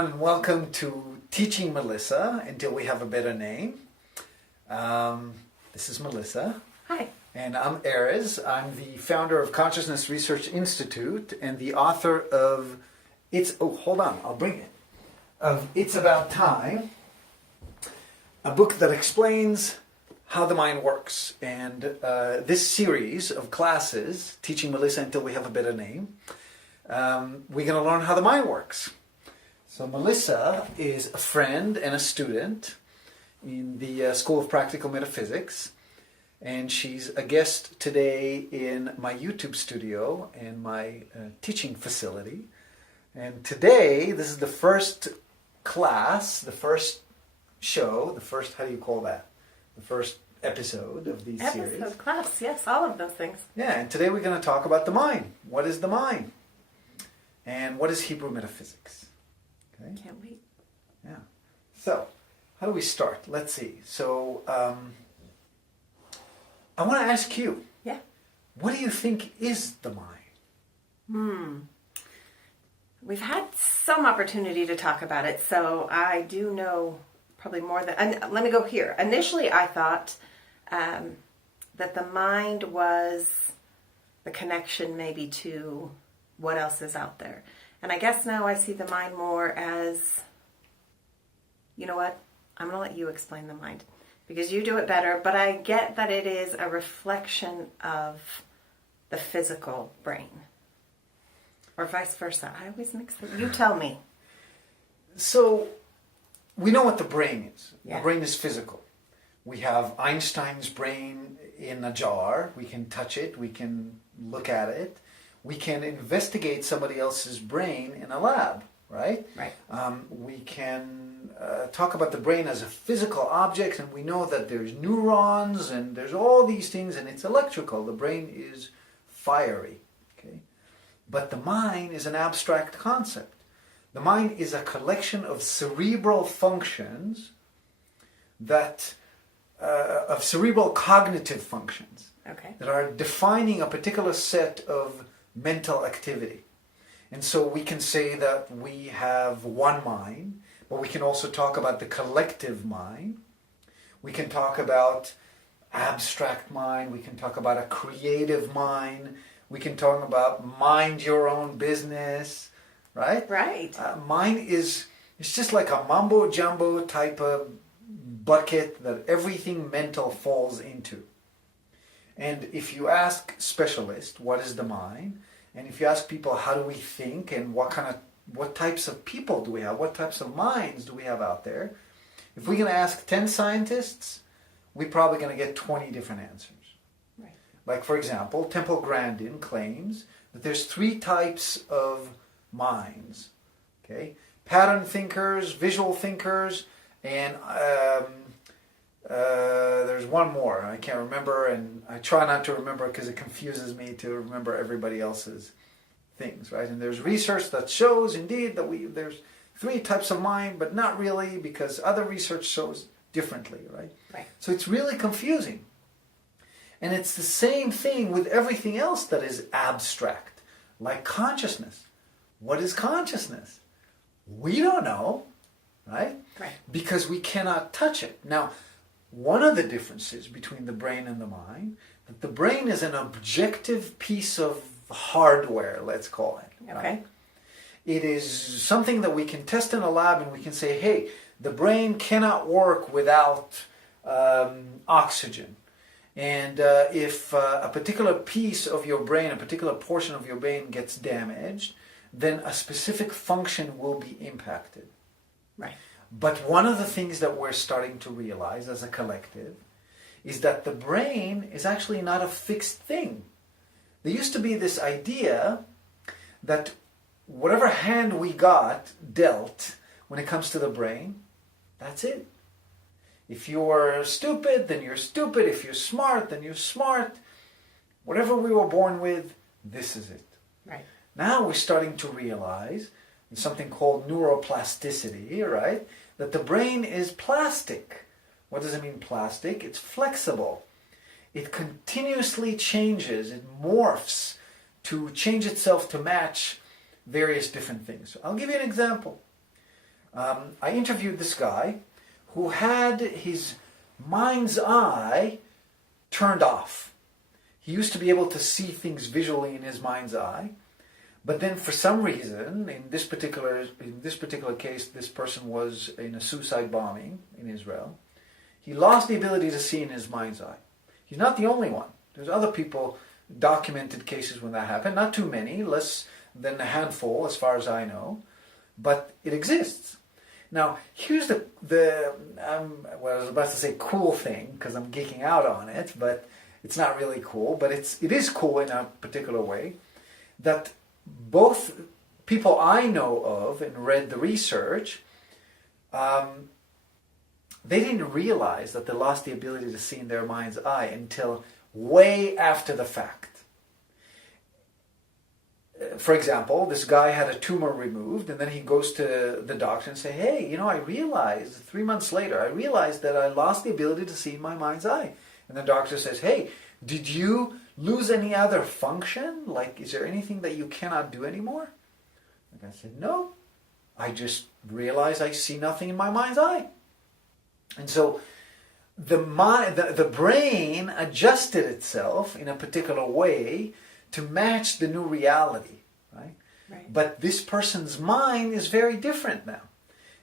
everyone, and welcome to Teaching Melissa Until We Have a Better Name. This is Melissa. Hi. And I'm Aerez. I'm the founder of Consciousness Research Institute and the author of It's About Time, a book that explains how the mind works. And this series of classes, Teaching Melissa Until We Have a Better Name, we're going to learn how the mind works. So Melissa is a friend and a student in the School of Practical Metaphysics, and she's a guest today in my YouTube studio and my teaching facility. And today, this is the first class, the first show, the first, how do you call that? The first episode of these series. Episode, class, yes, all of those things. Yeah, and today we're going to talk about the mind. What is the mind? And what is Hebrew metaphysics? Okay. Can't wait. Yeah. So, how do we start? Let's see. So, I want to ask you. Yeah. What do you think is the mind? We've had some opportunity to talk about it, so I do know probably more than... And let me go here. Initially, I thought that the mind was the connection maybe to what else is out there. And I guess now I see the mind more as, you know what, I'm going to let you explain the mind because you do it better, but I get that it is a reflection of the physical brain. Or vice versa. I always mix them. You tell me. So, we know what the brain is. Yeah. The brain is physical. We have Einstein's brain in a jar. We can touch it. We can look at it. We can investigate somebody else's brain in a lab, right? Right. We can talk about the brain as a physical object, and we know that there's neurons and there's all these things, and it's electrical. The brain is fiery, okay? But the mind is an abstract concept. The mind is a collection of cerebral functions that, of cerebral cognitive functions. Okay. That are defining a particular set of mental activity. And so we can say that we have one mind, but we can also talk about the collective mind. We can talk about abstract mind. We can talk about a creative mind. We can talk about mind your own business, right? Right. Mind is just like a mumbo jumbo type of bucket that everything mental falls into. And if you ask specialists, what is the mind? And if you ask people, how do we think? And what types of people do we have? What types of minds do we have out there? If we're going to ask 10 scientists, we're probably going to get 20 different answers. Right. Like, for example, Temple Grandin claims that there's 3 types of minds. Okay? Pattern thinkers, visual thinkers, and there's one more. I can't remember, and I try not to remember because it confuses me to remember everybody else's things, right? And there's research that shows, indeed, that there's 3 types of mind, but not really, because other research shows differently, right? Right. So it's really confusing. And it's the same thing with everything else that is abstract, like consciousness. What is consciousness? We don't know, right? Right. Because we cannot touch it. Now, one of the differences between the brain and the mind, that the brain is an objective piece of hardware, let's call it. Okay. Right? It is something that we can test in a lab and we can say, hey, the brain cannot work without oxygen. And if a particular piece of your brain, a particular portion of your brain gets damaged, then a specific function will be impacted. Right. But one of the things that we're starting to realize as a collective is that the brain is actually not a fixed thing. There used to be this idea that whatever hand we got dealt when it comes to the brain, that's it. If you're stupid, then you're stupid. If you're smart, then you're smart. Whatever we were born with, this is it. Right. Now we're starting to realize something called neuroplasticity, right? That the brain is plastic. What does it mean, plastic? It's flexible. It continuously changes. It morphs to change itself to match various different things. I'll give you an example. I interviewed this guy who had his mind's eye turned off. He used to be able to see things visually in his mind's eye, but then for some reason, in this particular case, this person was in a suicide bombing in Israel. He lost the ability to see in his mind's eye. He's not the only one. There's other people, documented cases when that happened. Not too many, less than a handful as far as I know, but it exists. Now, here's the well, I was about to say cool thing, because I'm geeking out on it, but it's not really cool, but it is cool in a particular way, that both people I know of and read the research, they didn't realize that they lost the ability to see in their mind's eye until way after the fact. For example, this guy had a tumor removed, and then he goes to the doctor and say, hey, I realized 3 months later, I realized that I lost the ability to see in my mind's eye. And the doctor says, hey, did you lose any other function? Like, is there anything that you cannot do anymore? The guy said, no, I just realized I see nothing in my mind's eye. And so the brain adjusted itself in a particular way to match the new reality, right? But this person's mind is very different now.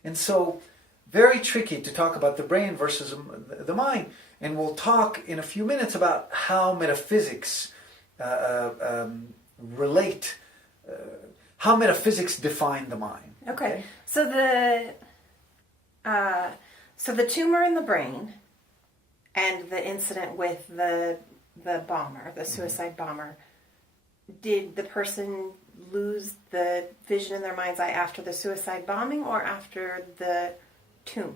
And so, very tricky to talk about the brain versus the mind. And we'll talk in a few minutes about how metaphysics relate, how metaphysics define the mind. Okay. So the tumor in the brain and the incident with the bomber, the suicide bomber, did the person lose the vision in their mind's eye after the suicide bombing or after the tumor?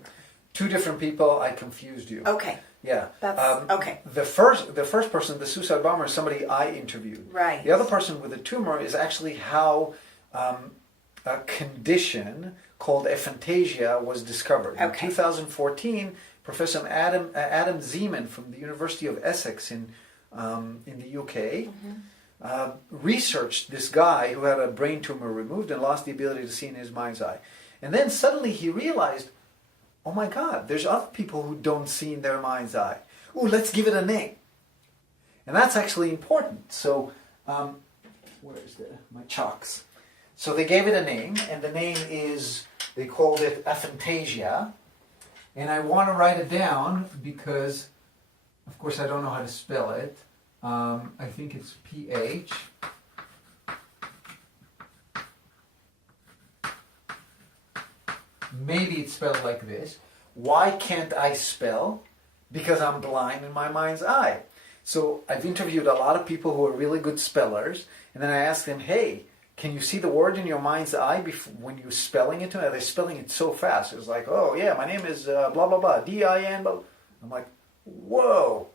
Two different people. I confused you. Okay. Yeah. That's okay. The first person, the suicide bomber, is somebody I interviewed. Right. The other person with the tumor is actually how a condition called aphantasia was discovered. Okay. In 2014, Professor Adam Zeman from the University of Essex in the UK researched this guy who had a brain tumor removed and lost the ability to see in his mind's eye. And then suddenly he realized, oh my God, there's other people who don't see in their mind's eye. Ooh, let's give it a name. And that's actually important. So, where's my chalks? So they gave it a name, and the name is, they called it Aphantasia. And I want to write it down because, of course, I don't know how to spell it. I think it's PH. Maybe it's spelled like this. Why can't I spell? Because I'm blind in my mind's eye. So I've interviewed a lot of people who are really good spellers, and then I asked them, hey, can you see the word in your mind's eye when you're spelling it? They're spelling it so fast. It was like, oh yeah, my name is blah, blah, blah, D-I-N, blah. I'm like, whoa.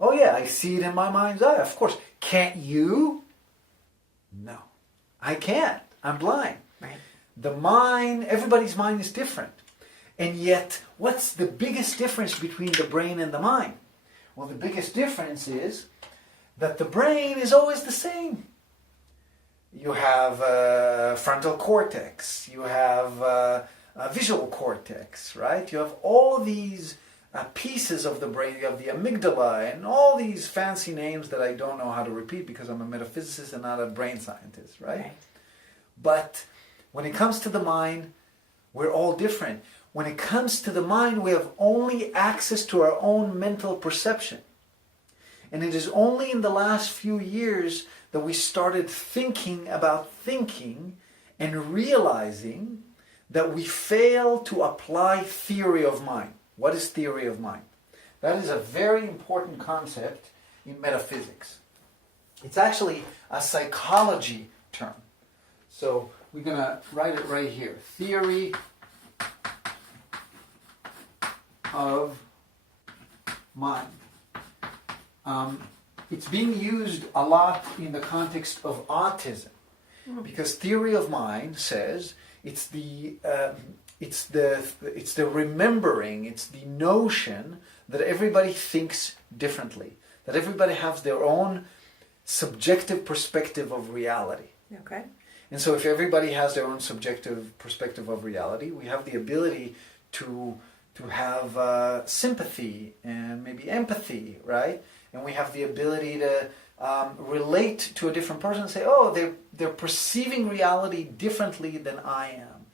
Oh yeah, I see it in my mind's eye. Of course. Can't you? No, I can't. I'm blind. Right. The mind, everybody's mind is different. And yet, what's the biggest difference between the brain and the mind? Well, the biggest difference is that the brain is always the same. You have frontal cortex, you have a visual cortex, right? You have all these pieces of the brain. You have the amygdala and all these fancy names that I don't know how to repeat because I'm a metaphysicist and not a brain scientist, right? But when it comes to the mind, we're all different. When it comes to the mind, we have only access to our own mental perception. And it is only in the last few years that we started thinking about thinking and realizing that we fail to apply theory of mind. What is theory of mind? That is a very important concept in metaphysics. It's actually a psychology term. So we're going to write it right here. Theory of mind. It's being used a lot in the context of autism, because theory of mind says it's the remembering, it's the notion that everybody thinks differently, that everybody has their own subjective perspective of reality. Okay. And so if everybody has their own subjective perspective of reality, we have the ability to have sympathy and maybe empathy, right? And we have the ability to relate to a different person and say, oh, they're perceiving reality differently than I am.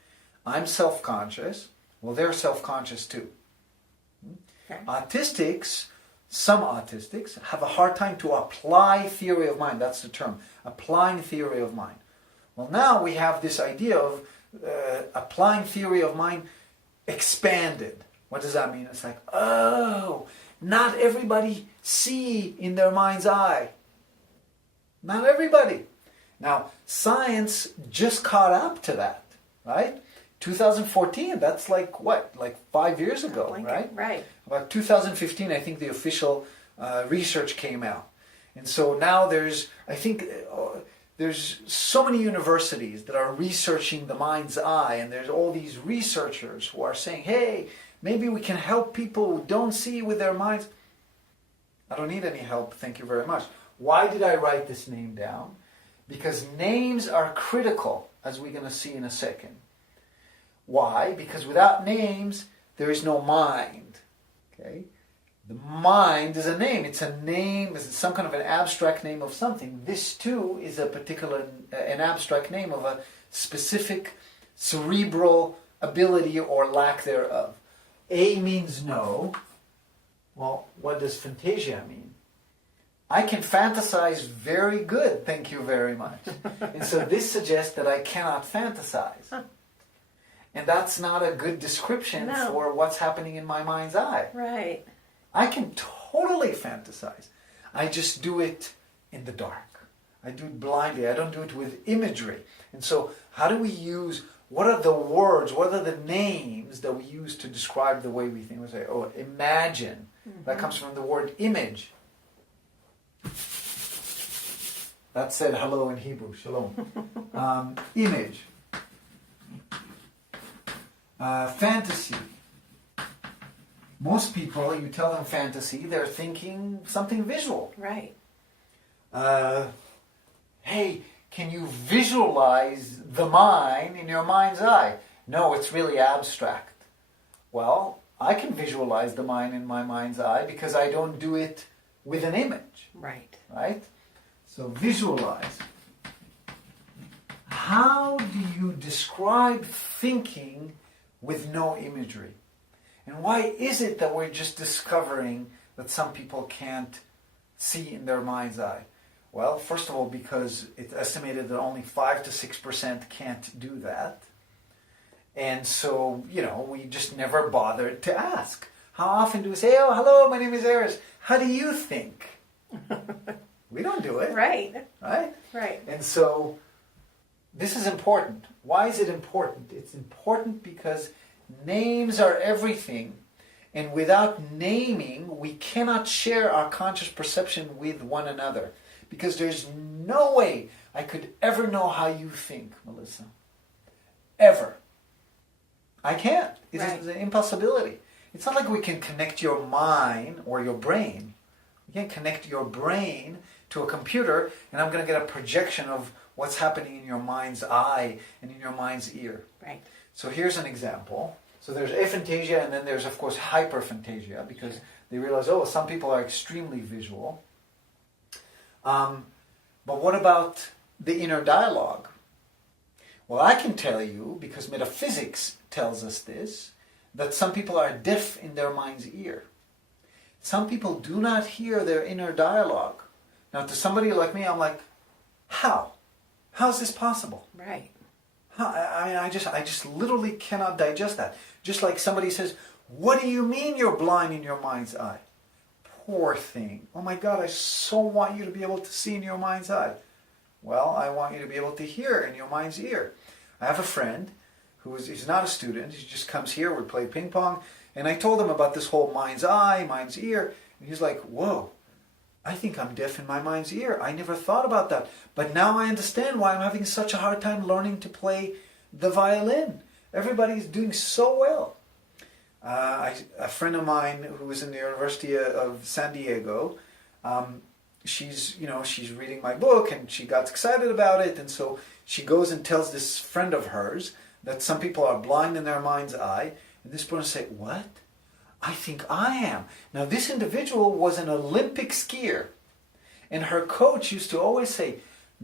I'm self-conscious. Well, they're self-conscious too. Okay. Some autistics have a hard time to apply theory of mind. That's the term, applying theory of mind. Well, now we have this idea of applying theory of mind expanded. What does that mean? It's like, oh, not everybody see in their mind's eye. Not everybody. Now, science just caught up to that, right? 2014, that's like what? Like 5 years ago, right? Right. About 2015, I think the official research came out. And so now there's so many universities that are researching the mind's eye, and there's all these researchers who are saying, hey, maybe we can help people who don't see with their minds. I don't need any help, thank you very much. Why did I write this name down? Because names are critical, as we're going to see in a second. Why? Because without names, there is no mind. Okay? The mind is a name. It's a name, it's some kind of an abstract name of something. This too is an abstract name of a specific cerebral ability or lack thereof. A means no. Well, what does phantasia mean? I can fantasize very good, thank you very much. And so this suggests that I cannot fantasize. And that's not a good description for what's happening in my mind's eye. Right. I can totally fantasize. I just do it in the dark. I do it blindly. I don't do it with imagery. And so how do we use, what are the words, what are the names that we use to describe the way we think? We say, oh, imagine. Mm-hmm. That comes from the word image. That said hello in Hebrew, shalom. Image. Fantasy. Most people, you tell them fantasy, they're thinking something visual. Right. Hey, can you visualize the mind in your mind's eye? No, it's really abstract. Well, I can visualize the mind in my mind's eye because I don't do it with an image. Right. Right? So visualize. How do you describe thinking with no imagery? And why is it that we're just discovering that some people can't see in their mind's eye? Well, first of all, because it's estimated that only 5 to 6% can't do that. And so, we just never bothered to ask. How often do we say, oh, hello, my name is Aerez. How do you think? We don't do it. Right. Right? Right. And so, this is important. Why is it important? It's important because names are everything. And without naming, we cannot share our conscious perception with one another. Because there's no way I could ever know how you think, Melissa. Ever. I can't. It's an impossibility. It's not like we can connect your mind or your brain. We can't connect your brain to a computer and I'm going to get a projection of what's happening in your mind's eye and in your mind's ear. Right. So here's an example. So there's aphantasia and then there's, of course, hyperphantasia because they realize, some people are extremely visual. But what about the inner dialogue? Well, I can tell you, because metaphysics tells us this, that some people are deaf in their mind's ear. Some people do not hear their inner dialogue. Now, to somebody like me, I'm like, how? How is this possible? Right. I just literally cannot digest that. Just like somebody says, what do you mean you're blind in your mind's eye? Poor thing. Oh my God, I so want you to be able to see in your mind's eye. Well, I want you to be able to hear in your mind's ear. I have a friend he's not a student. He just comes here, we play ping pong. And I told him about this whole mind's eye, mind's ear. And he's like, whoa, I think I'm deaf in my mind's ear. I never thought about that. But now I understand why I'm having such a hard time learning to play the violin. Everybody's doing so well. A friend of mine who was in the University of San Diego, she's reading my book and she got excited about it, and so she goes and tells this friend of hers that some people are blind in their mind's eye, and this person say, "What? I think I am." Now this individual was an Olympic skier, and her coach used to always say,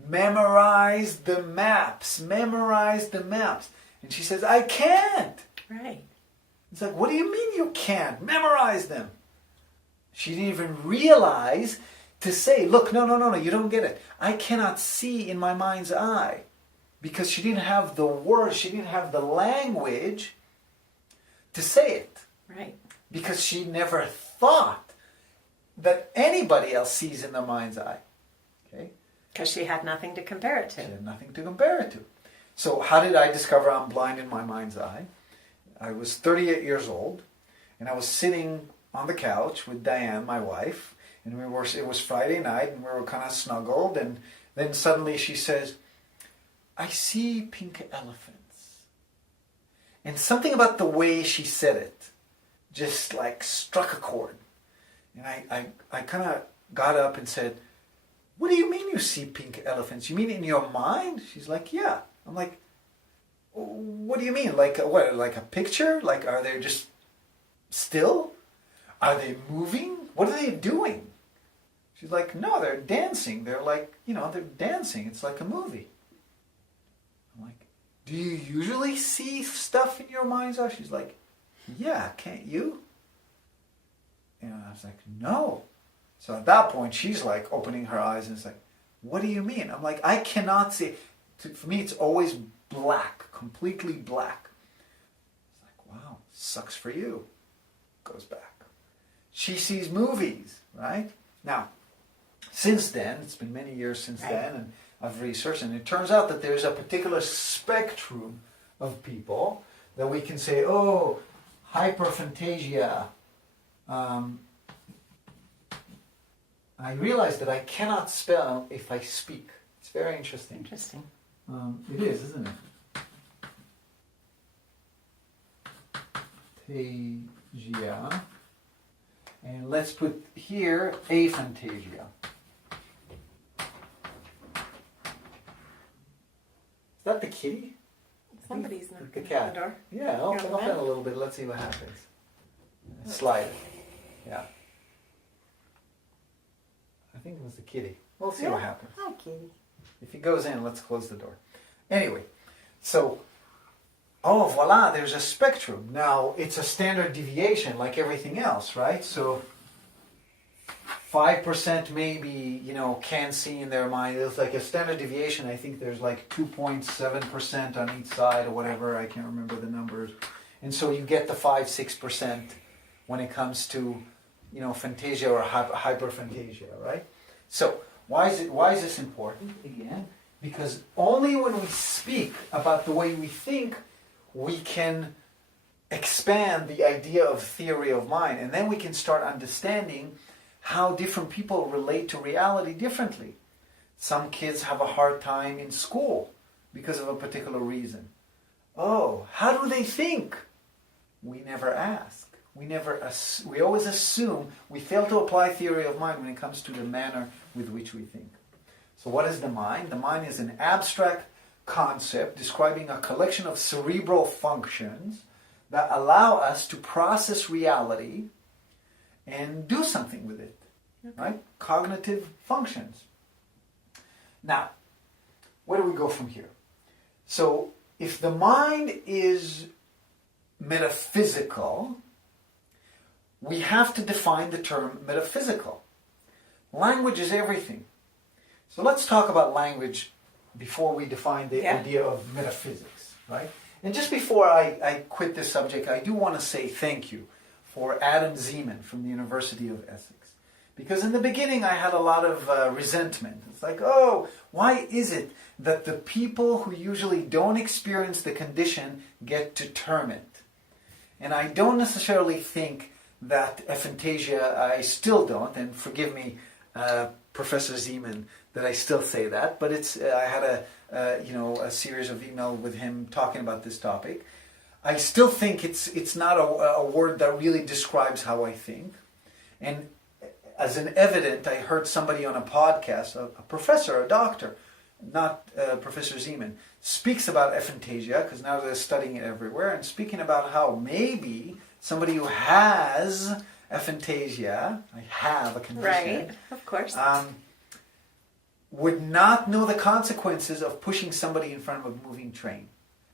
"Memorize the maps, memorize the maps." And she says, "I can't." Right. It's like, what do you mean you can't? Memorize them. She didn't even realize to say, look, no, you don't get it. I cannot see in my mind's eye. Because she didn't have the words, she didn't have the language to say it. Right. Because she never thought that anybody else sees in their mind's eye. Okay? Because she had nothing to compare it to. She had nothing to compare it to. So how did I discover I'm blind in my mind's eye? I was 38 years old, and I was sitting on the couch with Diane, my wife, and it was Friday night, and we were kind of snuggled, and then suddenly she says, "I see pink elephants." And something about the way she said it just like struck a chord. And I kind of got up and said, "What do you mean you see pink elephants? You mean in your mind?" She's like, "Yeah." I'm like, "What do you mean? Like what? Like a picture? Like are they just still? Are they moving? What are they doing?" She's like, "No, they're dancing. They're like, they're dancing. It's like a movie." I'm like, "Do you usually see stuff in your mind's eye?" She's like, "Yeah, can't you?" And I was like, "No." So at that point, she's like opening her eyes and it's like, "What do you mean?" I'm like, "I cannot see." For me, it's always black, completely black. It's like, wow, sucks for you. Goes back. She sees movies, right? Now, since then, it's been many years since then, and I've researched, and it turns out that there's a particular spectrum of people that we can say, oh, hyperphantasia. I realize that I cannot spell if I speak. It's very interesting. Interesting. It is, isn't it? Aphantasia. And let's put here aphantasia. Is that the kitty? Somebody's knocking The on cat. the door. Yeah, open it a little bit. Let's see what happens. Slide it. Yeah. I think it was the kitty. We'll see what happens. Hi, kitty. If he goes in, let's close the door. Anyway, so, oh, voila, there's a spectrum. Now, it's a standard deviation like everything else, right? So, 5% maybe, can see in their mind. It's like a standard deviation. I think there's like 2.7% on each side or whatever. I can't remember the numbers. And so you get the 5-6% when it comes to, phantasia or hyperphantasia, right? So, why is this important? Again, because only when we speak about the way we think, we can expand the idea of theory of mind, and then we can start understanding how different people relate to reality differently. Some kids have a hard time in school because of a particular reason. Oh, how do they think? We never ask. We always assume. We fail to apply theory of mind when it comes to the manner with which we think. So what is the mind? The mind is an abstract concept describing a collection of cerebral functions that allow us to process reality and do something with it. Okay. Right? Cognitive functions. Now, where do we go from here? So, if the mind is metaphysical, we have to define the term metaphysical. Language is everything. So let's talk about language before we define the idea of metaphysics, right? And just before I quit this subject, I do want to say thank you for Adam Zeman from the University of Essex. Because in the beginning I had a lot of resentment. It's like, oh, why is it that the people who usually don't experience the condition get to term it? And I don't necessarily think that aphantasia, I still don't, and forgive me, Professor Zeman, that I still say that, but I had a series of email with him talking about this topic. I still think it's not a word that really describes how I think. And as an evident, I heard somebody on a podcast, a professor, a doctor, not Professor Zeman, speaks about aphantasia, because now they're studying it everywhere, and speaking about how maybe somebody who has aphantasia, I have a condition, Right, of course. would not know the consequences of pushing somebody in front of a moving train,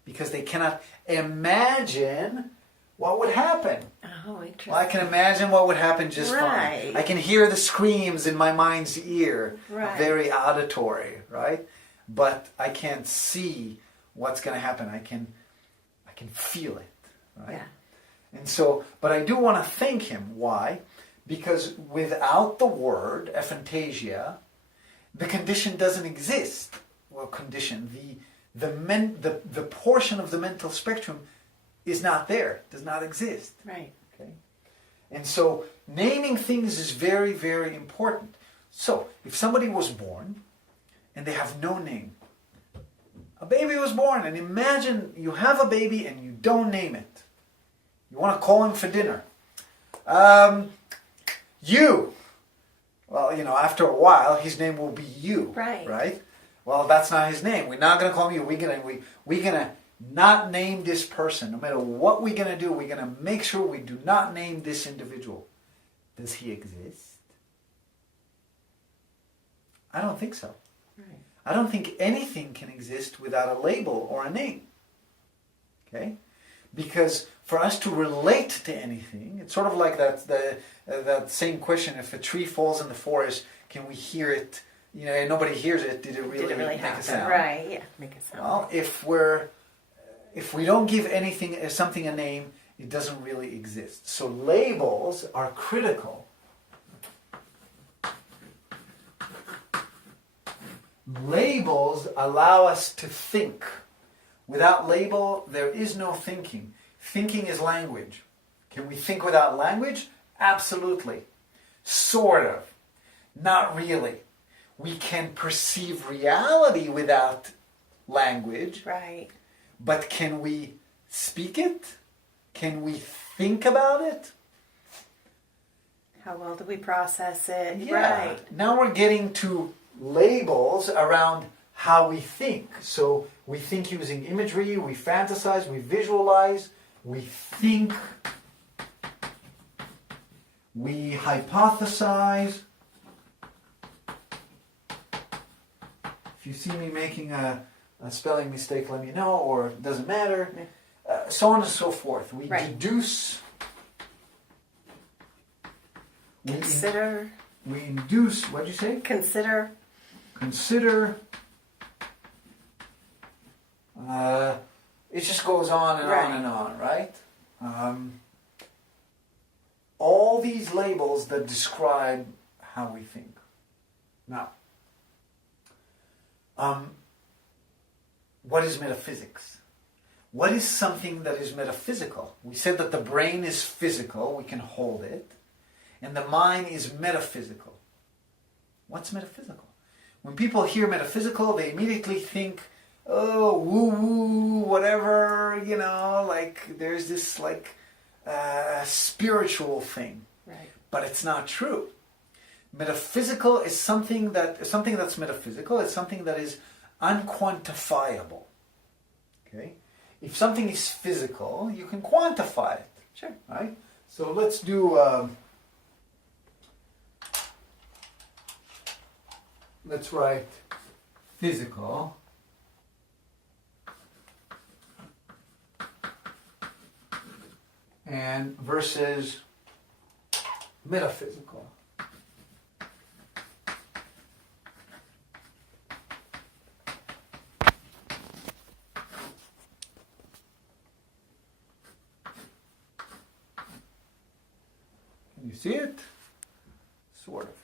because they cannot imagine what would happen. Oh, interesting. Well, I can imagine what would happen just Right. fine. I can hear the screams in my mind's ear, Right. very auditory, right? But I can't see what's going to happen. I can feel it, right? Yeah. And so, but I do want to thank him. Why? Because without the word aphantasia, the condition doesn't exist. Well, condition, the portion of the mental spectrum is not there, does not exist. Right. Okay? And so naming things is very, very important. So if somebody was born and they have no name, a baby was born, and imagine you have a baby and you don't name it. You want to call him for dinner. You. Well, after a while, his name will be you. Right. Right? Well, that's not his name. We're not going to call him you. We're gonna not name this person. No matter what we're going to do, we're going to make sure we do not name this individual. Does he exist? I don't think so. Right. I don't think anything can exist without a label or a name. Okay? Because for us to relate to anything, it's sort of like that same question: if a tree falls in the forest, can we hear it? And nobody hears it. Did it really make a sound? Right. Yeah. Make a sound. Well, if we don't give something a name, it doesn't really exist. So labels are critical. Labels allow us to think. Without label, there is no thinking. Thinking is language. Can we think without language? Absolutely. Sort of. Not really. We can perceive reality without language. Right. But can we speak it? Can we think about it? How well do we process it? Yeah. Right. Now we're getting to labels around how we think. So we think using imagery, we fantasize, we visualize, we think, we hypothesize. If you see me making a spelling mistake, let me know, or it doesn't matter. So on and so forth. We deduce. Consider. We induce. What did you say? Consider. Consider. It just goes on and on and on, right? All these labels that describe how we think. Now, what is metaphysics? What is something that is metaphysical? We said that the brain is physical, we can hold it, and the mind is metaphysical. What's metaphysical? When people hear metaphysical, they immediately think, oh, woo-woo, whatever, like there's this spiritual thing. Right. But it's not true. Metaphysical is something that's metaphysical. It's something that is unquantifiable. Okay? If something is physical, you can quantify it. Sure. Right? So let's do. Let's write physical. And versus metaphysical. Can you see it? Sort of.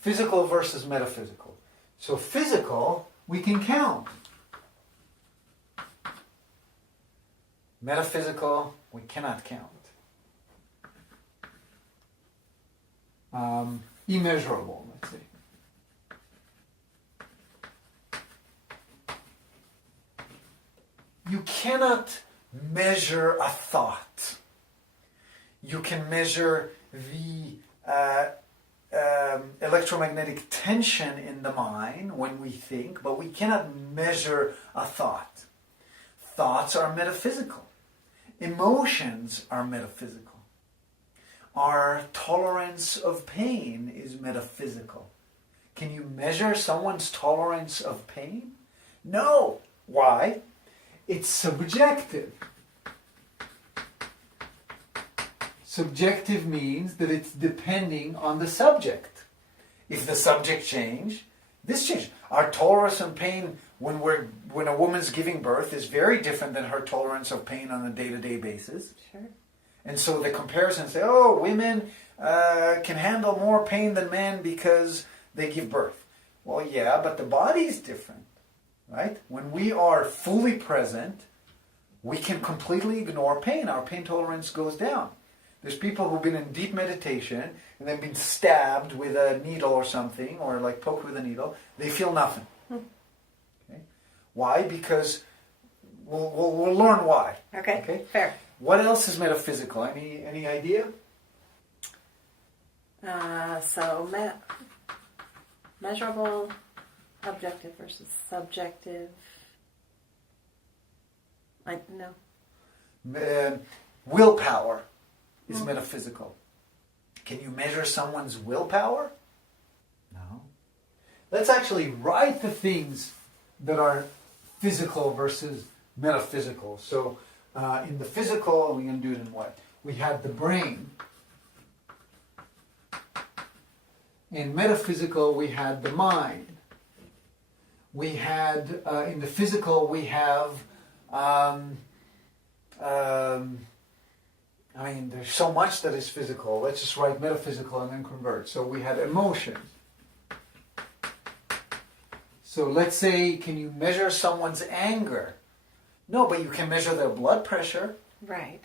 Physical versus metaphysical. So physical, we can count. Metaphysical, we cannot count. Immeasurable, let's say. You cannot measure a thought. You can measure the electromagnetic tension in the mind when we think, but we cannot measure a thought. Thoughts are metaphysical. Emotions are metaphysical. Our tolerance of pain is metaphysical. Can you measure someone's tolerance of pain? No. Why? It's subjective. Subjective means that it's depending on the subject. If the subject change, this change. Our tolerance of pain when a woman's giving birth is very different than her tolerance of pain on a day-to-day basis. Sure. And so the comparison say, oh, women can handle more pain than men because they give birth. Well, yeah, but the body's different, right? When we are fully present, we can completely ignore pain. Our pain tolerance goes down. There's people who've been in deep meditation and they've been stabbed with a needle or something, or like poked with a needle. They feel nothing. Okay? Why? Because we'll learn why. Okay, fair. What else is metaphysical? Any idea? Measurable, objective versus subjective. No. Willpower is metaphysical. Can you measure someone's willpower? No. Let's actually write the things that are physical versus metaphysical. So in the physical, we're going to do it in what? We had the brain. In metaphysical, we had the mind. We had, in the physical, we have, there's so much that is physical. Let's just write metaphysical and then convert. So we had emotions. So let's say, can you measure someone's anger? No, but you can measure their blood pressure. Right.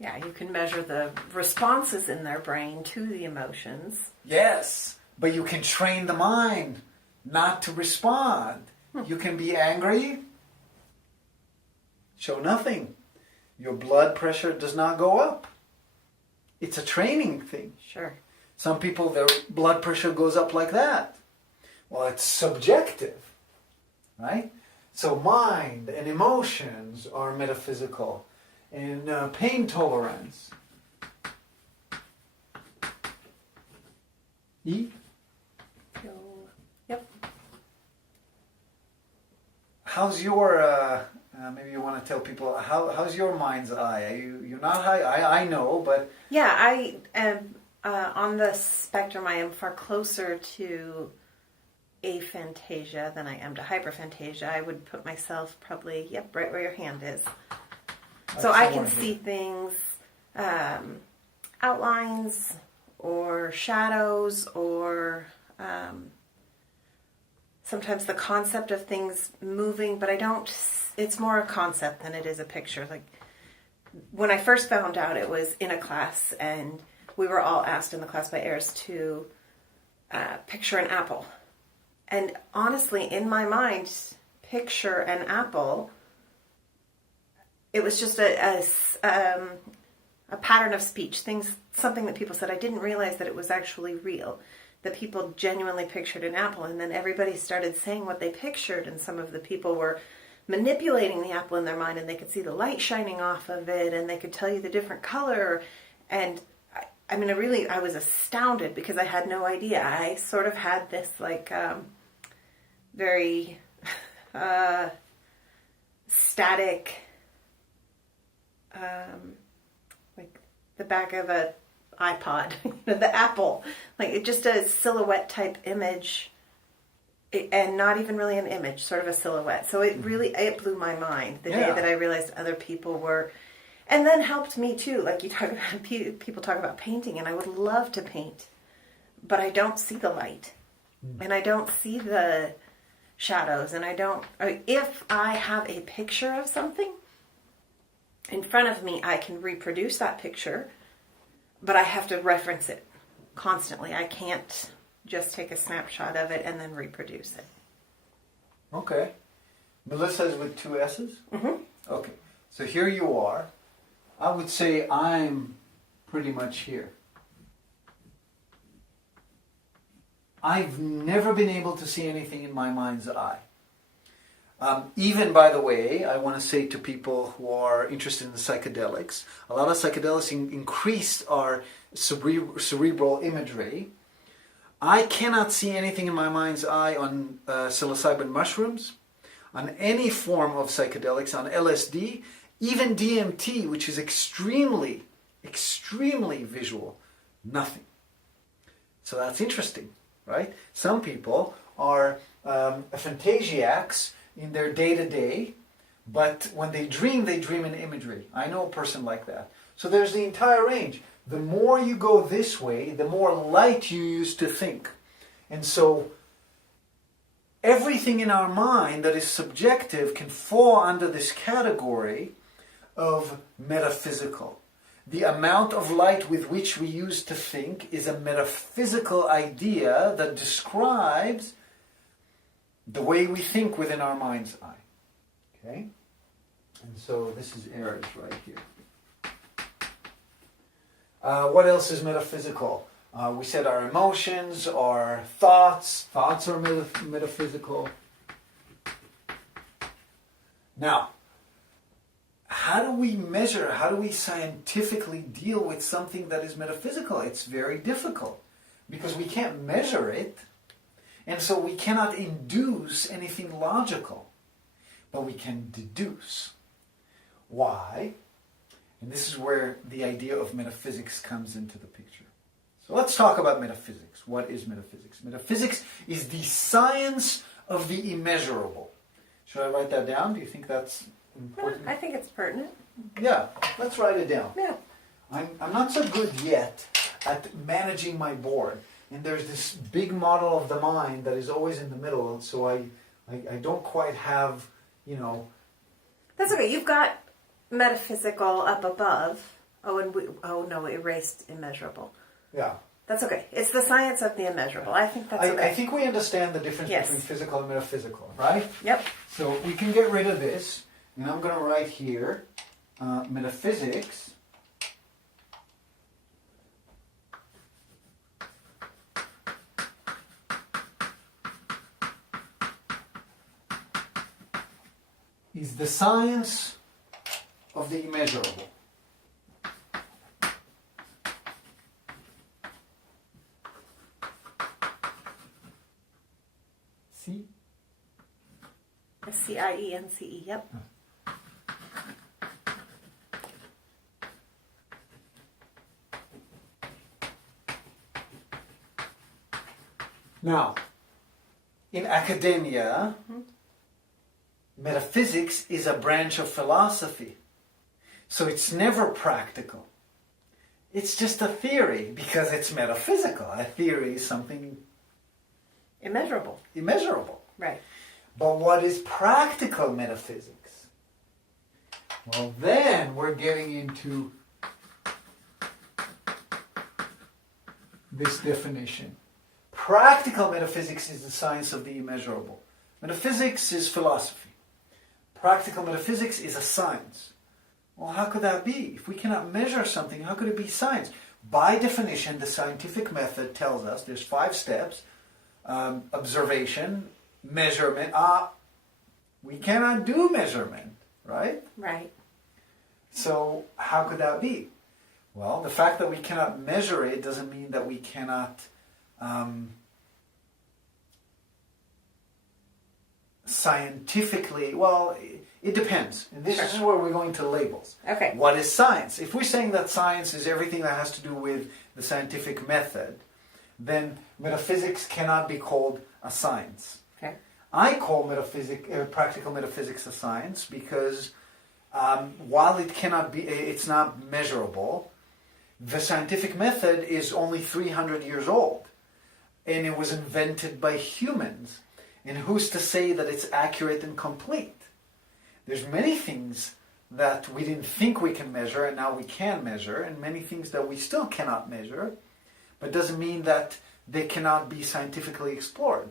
Yeah, you can measure the responses in their brain to the emotions. Yes, but you can train the mind not to respond. You can be angry, show nothing. Your blood pressure does not go up. It's a training thing. Sure. Some people, their blood pressure goes up like that. Well, it's subjective, right? So mind and emotions are metaphysical. And pain tolerance. E? Yep. How's your, maybe you want to tell people, how's your mind's eye? You're not high, I know, but... Yeah, I am, on the spectrum, I am far closer to aphantasia than I am to hyperphantasia. I would put myself probably, right where your hand is. So I can see things, outlines or shadows or sometimes the concept of things moving, but it's more a concept than it is a picture. Like when I first found out, it was in a class and we were all asked in the class by Aerez to picture an apple. And honestly, in my mind, picture an apple... It was just a pattern of speech, something that people said. I didn't realize that it was actually real, that people genuinely pictured an apple, and then everybody started saying what they pictured, and some of the people were manipulating the apple in their mind, and they could see the light shining off of it, and they could tell you the different color, and I was astounded because I had no idea. I sort of had this very static... like the back of a iPod, the apple, like just a silhouette type image, and not even really an image, sort of a silhouette. So it blew my mind the day that I realized other people were, and then helped me too. Like you talk about, people talk about painting, and I would love to paint, but I don't see the light, and I don't see the shadows, and if I have a picture of something in front of me, I can reproduce that picture, but I have to reference it constantly. I can't just take a snapshot of it and then reproduce it. Okay. Melissa is with 2 S's? Mm-hmm. Okay. So here you are. I would say I'm pretty much here. I've never been able to see anything in my mind's eye. Even, by the way, I want to say to people who are interested in the psychedelics, a lot of psychedelics increased our cerebral imagery. I cannot see anything in my mind's eye on psilocybin mushrooms, on any form of psychedelics, on LSD, even DMT, which is extremely, extremely visual. Nothing. So that's interesting, right? Some people are aphantasiacs in their day-to-day, but when they dream in imagery. I know a person like that. So there's the entire range. The more you go this way, the more light you use to think. And so everything in our mind that is subjective can fall under this category of metaphysical. The amount of light with which we use to think is a metaphysical idea that describes the way we think within our mind's eye. Okay? And so this is Aerez right here. What else is metaphysical? We said our emotions, our thoughts. Thoughts are metaphysical. Now, how do we measure, how do we scientifically deal with something that is metaphysical? It's very difficult because we can't measure it, and so we cannot induce anything logical, but we can deduce. Why? And this is where the idea of metaphysics comes into the picture. So let's talk about metaphysics. What is metaphysics? Metaphysics is the science of the immeasurable. Should I write that down? Do you think that's important? I think it's pertinent. Yeah, let's write it down. Yeah. I'm not so good yet at managing my board. And there's this big model of the mind that is always in the middle, and so I don't quite have, That's okay. You've got metaphysical up above. Oh, erased immeasurable. Yeah. That's okay. It's the science of the immeasurable. I think that's okay. I think we understand the difference Yes. between physical and metaphysical, right? Yep. So we can get rid of this, and I'm going to write here, metaphysics is the science of the immeasurable. See? CIENCE, yep. Now, in academia, metaphysics is a branch of philosophy. So it's never practical. It's just a theory because it's metaphysical. A theory is something Immeasurable. immeasurable. Right. But what is practical metaphysics? Well, then we're getting into this definition. Practical metaphysics is the science of the immeasurable. Metaphysics is philosophy. Practical metaphysics is a science. Well, how could that be? If we cannot measure something, how could it be science? By definition, the scientific method tells us there's 5 steps. Observation, measurement. We cannot do measurement, right? Right. So how could that be? Well, the fact that we cannot measure it doesn't mean that we cannot scientifically, well, it depends. And this is where we're going to labels. Okay. What is science? If we're saying that science is everything that has to do with the scientific method, then metaphysics cannot be called a science. Okay. I call practical metaphysics a science because while it cannot be, it's not measurable, the scientific method is only 300 years old. And it was invented by humans. And who's to say that it's accurate and complete? There's many things that we didn't think we can measure and now we can measure, and many things that we still cannot measure, but it doesn't mean that they cannot be scientifically explored.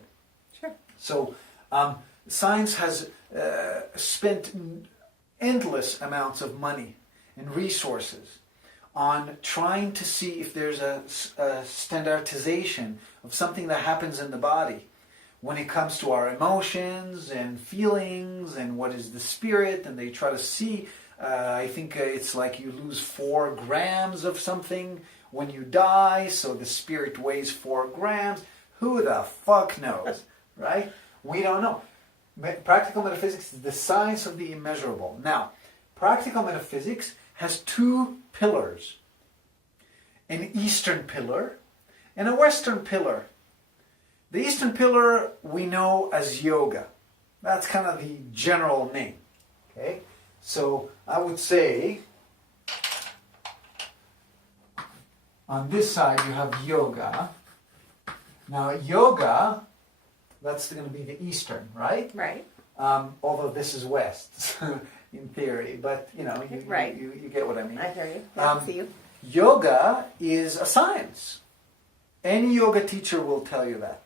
Sure. So science has spent endless amounts of money and resources on trying to see if there's a standardization of something that happens in the body when it comes to our emotions and feelings and what is the spirit, and they try to see, I think it's like you lose 4 grams of something when you die, so the spirit weighs 4 grams. Who the fuck knows, right? We don't know. Practical metaphysics is the science of the immeasurable. Now, practical metaphysics has 2 pillars. An Eastern pillar and a Western pillar. The Eastern pillar we know as yoga. That's kind of the general name. Okay? So I would say on this side you have yoga. Now yoga, that's going to be the Eastern, right? Right. Although this is West in theory, but you know, you get what I mean. I hear you. I see you. Yoga is a science. Any yoga teacher will tell you that.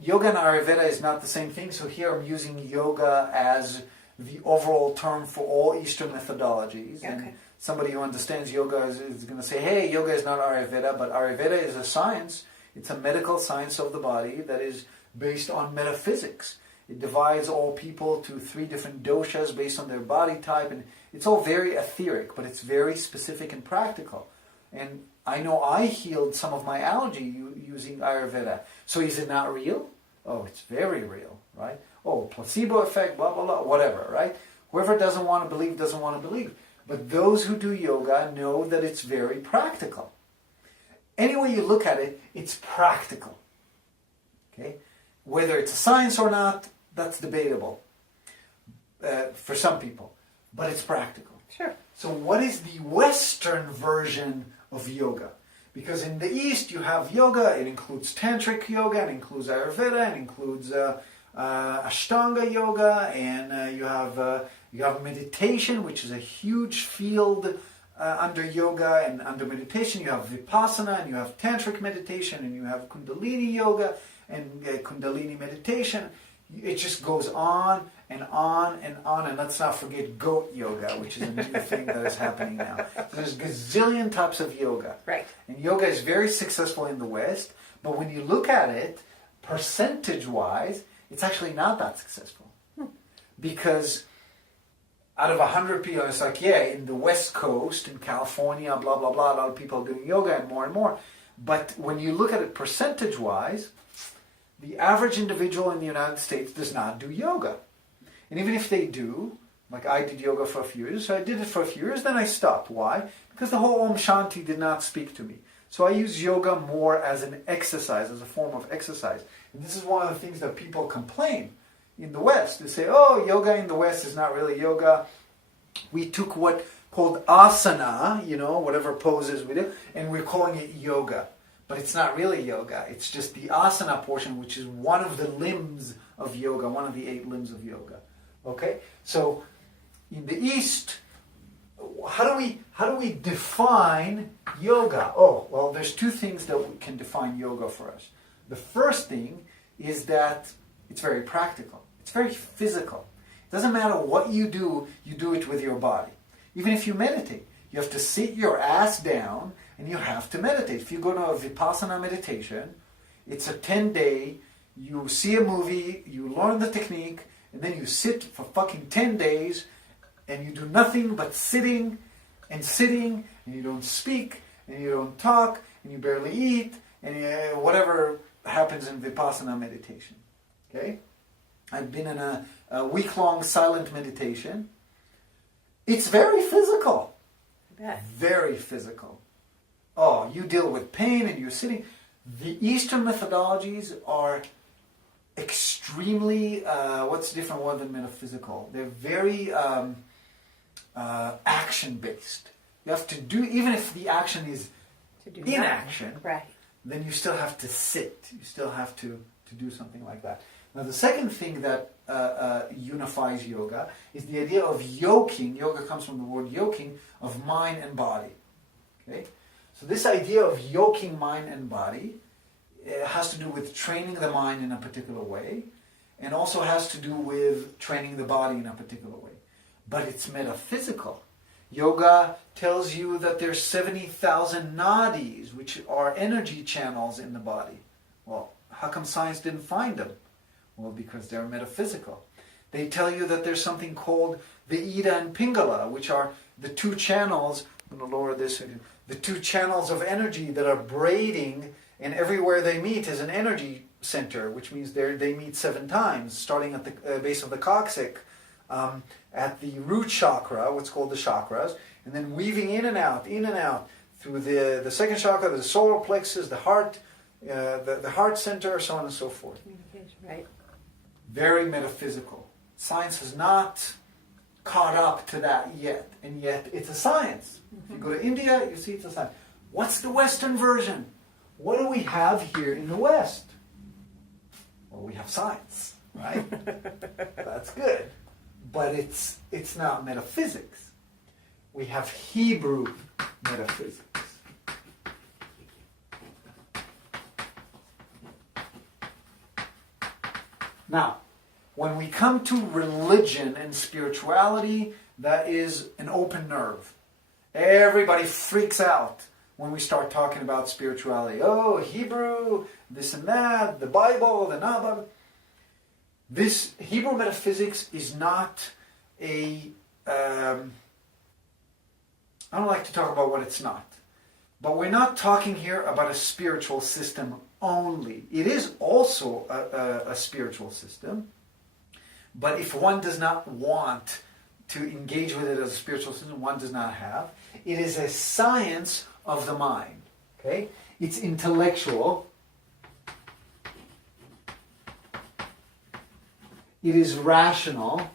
Yoga and Ayurveda is not the same thing, so here I'm using yoga as the overall term for all Eastern methodologies. Okay. And somebody who understands yoga is going to say, hey, yoga is not Ayurveda, but Ayurveda is a science. It's a medical science of the body that is based on metaphysics. It divides all people to 3 different doshas based on their body type, and it's all very etheric, but it's very specific and practical. And I know I healed some of my allergy using Ayurveda. So is it not real? Oh, it's very real, right? Oh, placebo effect, blah, blah, blah, whatever, right? Whoever doesn't want to believe doesn't want to believe. But those who do yoga know that it's very practical. Any way you look at it, it's practical. Okay? Whether it's a science or not, that's debatable for some people. But it's practical. Sure. So what is the Western version of yoga? Because in the East you have yoga, it includes tantric yoga, it includes Ayurveda, it includes Ashtanga yoga, and you have meditation, which is a huge field under yoga, and under meditation you have Vipassana, and you have tantric meditation, and you have Kundalini yoga, and Kundalini meditation. It just goes on and on and on, and let's not forget goat yoga, which is a new thing that is happening now. So there's a gazillion types of yoga. Right. And yoga is very successful in the West, but when you look at it, percentage-wise, it's actually not that successful. Because out of 100 people, it's like, yeah, in the West Coast, in California, blah, blah, blah, a lot of people are doing yoga and more. But when you look at it percentage-wise, the average individual in the United States does not do yoga. And even if they do, like I did yoga for a few years, so I did it for a few years, then I stopped. Why? Because the whole Om Shanti did not speak to me. So I use yoga more as an exercise, as a form of exercise. And this is one of the things that people complain in the West. They say, oh, yoga in the West is not really yoga. We took what called asana, whatever poses we do, and we're calling it yoga. But it's not really yoga. It's just the asana portion, which is one of the limbs of yoga, one of the 8 limbs of yoga. Okay? So in the East, how do we define yoga? Oh, well, there's 2 things that can define yoga for us. The first thing is that it's very practical. It's very physical. It doesn't matter what you do it with your body. Even if you meditate, you have to sit your ass down and you have to meditate. If you go to a Vipassana meditation, it's a 10-day, you see a movie, you learn the technique, and then you sit for fucking 10 days and you do nothing but sitting, and you don't speak, and you don't talk, and you barely eat, and whatever happens in Vipassana meditation. Okay? I've been in a week-long silent meditation. It's very physical. I bet. Very physical. Oh, you deal with pain and you're sitting. The Eastern methodologies are extremely, what's a different word than metaphysical? They're very action-based. You have to do, even if the action is inaction, right, then you still have to sit. You still have to do something like that. Now, the second thing that unifies yoga is the idea of yoking. Yoga comes from the word yoking, of mind and body. Okay? So this idea of yoking mind and body has to do with training the mind in a particular way, and also has to do with training the body in a particular way. But it's metaphysical. Yoga tells you that there's 70,000 nadis, which are energy channels in the body. Well, how come science didn't find them? Well, because they're metaphysical. They tell you that there's something called the Ida and Pingala, which are the two channels, I'm going to lower this, the two channels of energy that are braiding, and everywhere they meet is an energy center, which means they meet 7 times, starting at the base of the coccyx, at the root chakra, what's called the chakras, and then weaving in and out through the second chakra, the solar plexus, the heart, the heart center, so on and so forth. Communication, right? Very metaphysical. Science has not caught up to that yet, and yet it's a science. If you go to India, you see it's a science. What's the Western version? What do we have here in the West? Well, we have science, right? That's good. But it's not metaphysics. We have Hebrew metaphysics. Now, when we come to religion and spirituality, that is an open nerve. Everybody freaks out when we start talking about spirituality. Oh, Hebrew, this and that, the Bible, the not-Bible. This Hebrew metaphysics is not a... I don't like to talk about what it's not. But we're not talking here about a spiritual system only. It is also a spiritual system. But if one does not want to engage with it as a spiritual system, one does not have. It is a science of the mind. Okay? It's intellectual. It is rational.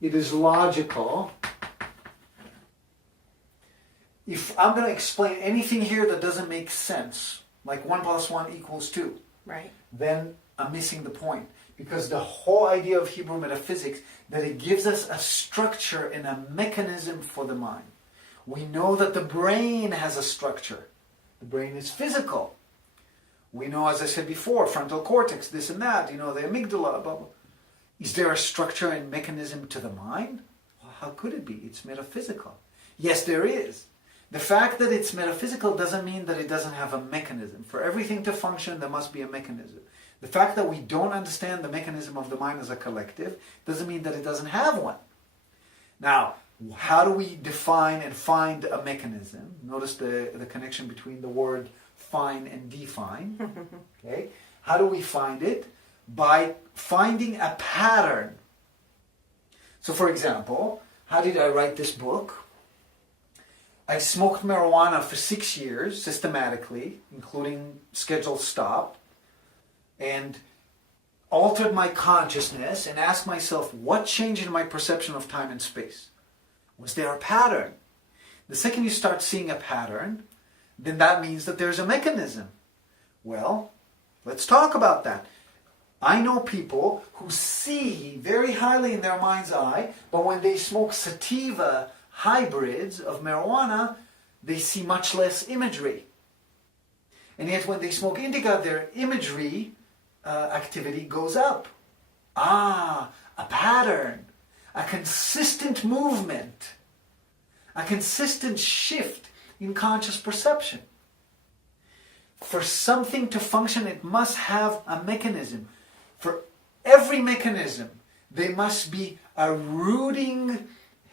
It is logical. If I'm going to explain anything here that doesn't make sense, like 1 + 1 = 2, right, then I'm missing the point. Because the whole idea of Hebrew metaphysics, that it gives us a structure and a mechanism for the mind. We know that the brain has a structure. The brain is physical. We know, as I said before, frontal cortex, this and that, the amygdala, blah, blah. Is there a structure and mechanism to the mind? Well, how could it be? It's metaphysical. Yes, there is. The fact that it's metaphysical doesn't mean that it doesn't have a mechanism. For everything to function, there must be a mechanism. The fact that we don't understand the mechanism of the mind as a collective doesn't mean that it doesn't have one. Now, how do we define and find a mechanism? Notice the connection between the word fine and define. Okay? How do we find it? By finding a pattern. So, for example, how did I write this book? I smoked marijuana for 6 years, systematically, including scheduled stop, and altered my consciousness and asked myself, what changed in my perception of time and space? Was there a pattern? The second you start seeing a pattern, then that means that there's a mechanism. Well, let's talk about that. I know people who see very highly in their mind's eye, but when they smoke sativa hybrids of marijuana, they see much less imagery. And yet when they smoke indica, their imagery activity goes up. A pattern, a consistent movement, a consistent shift in conscious perception. For something to function, it must have a mechanism. For every mechanism, there must be a rooting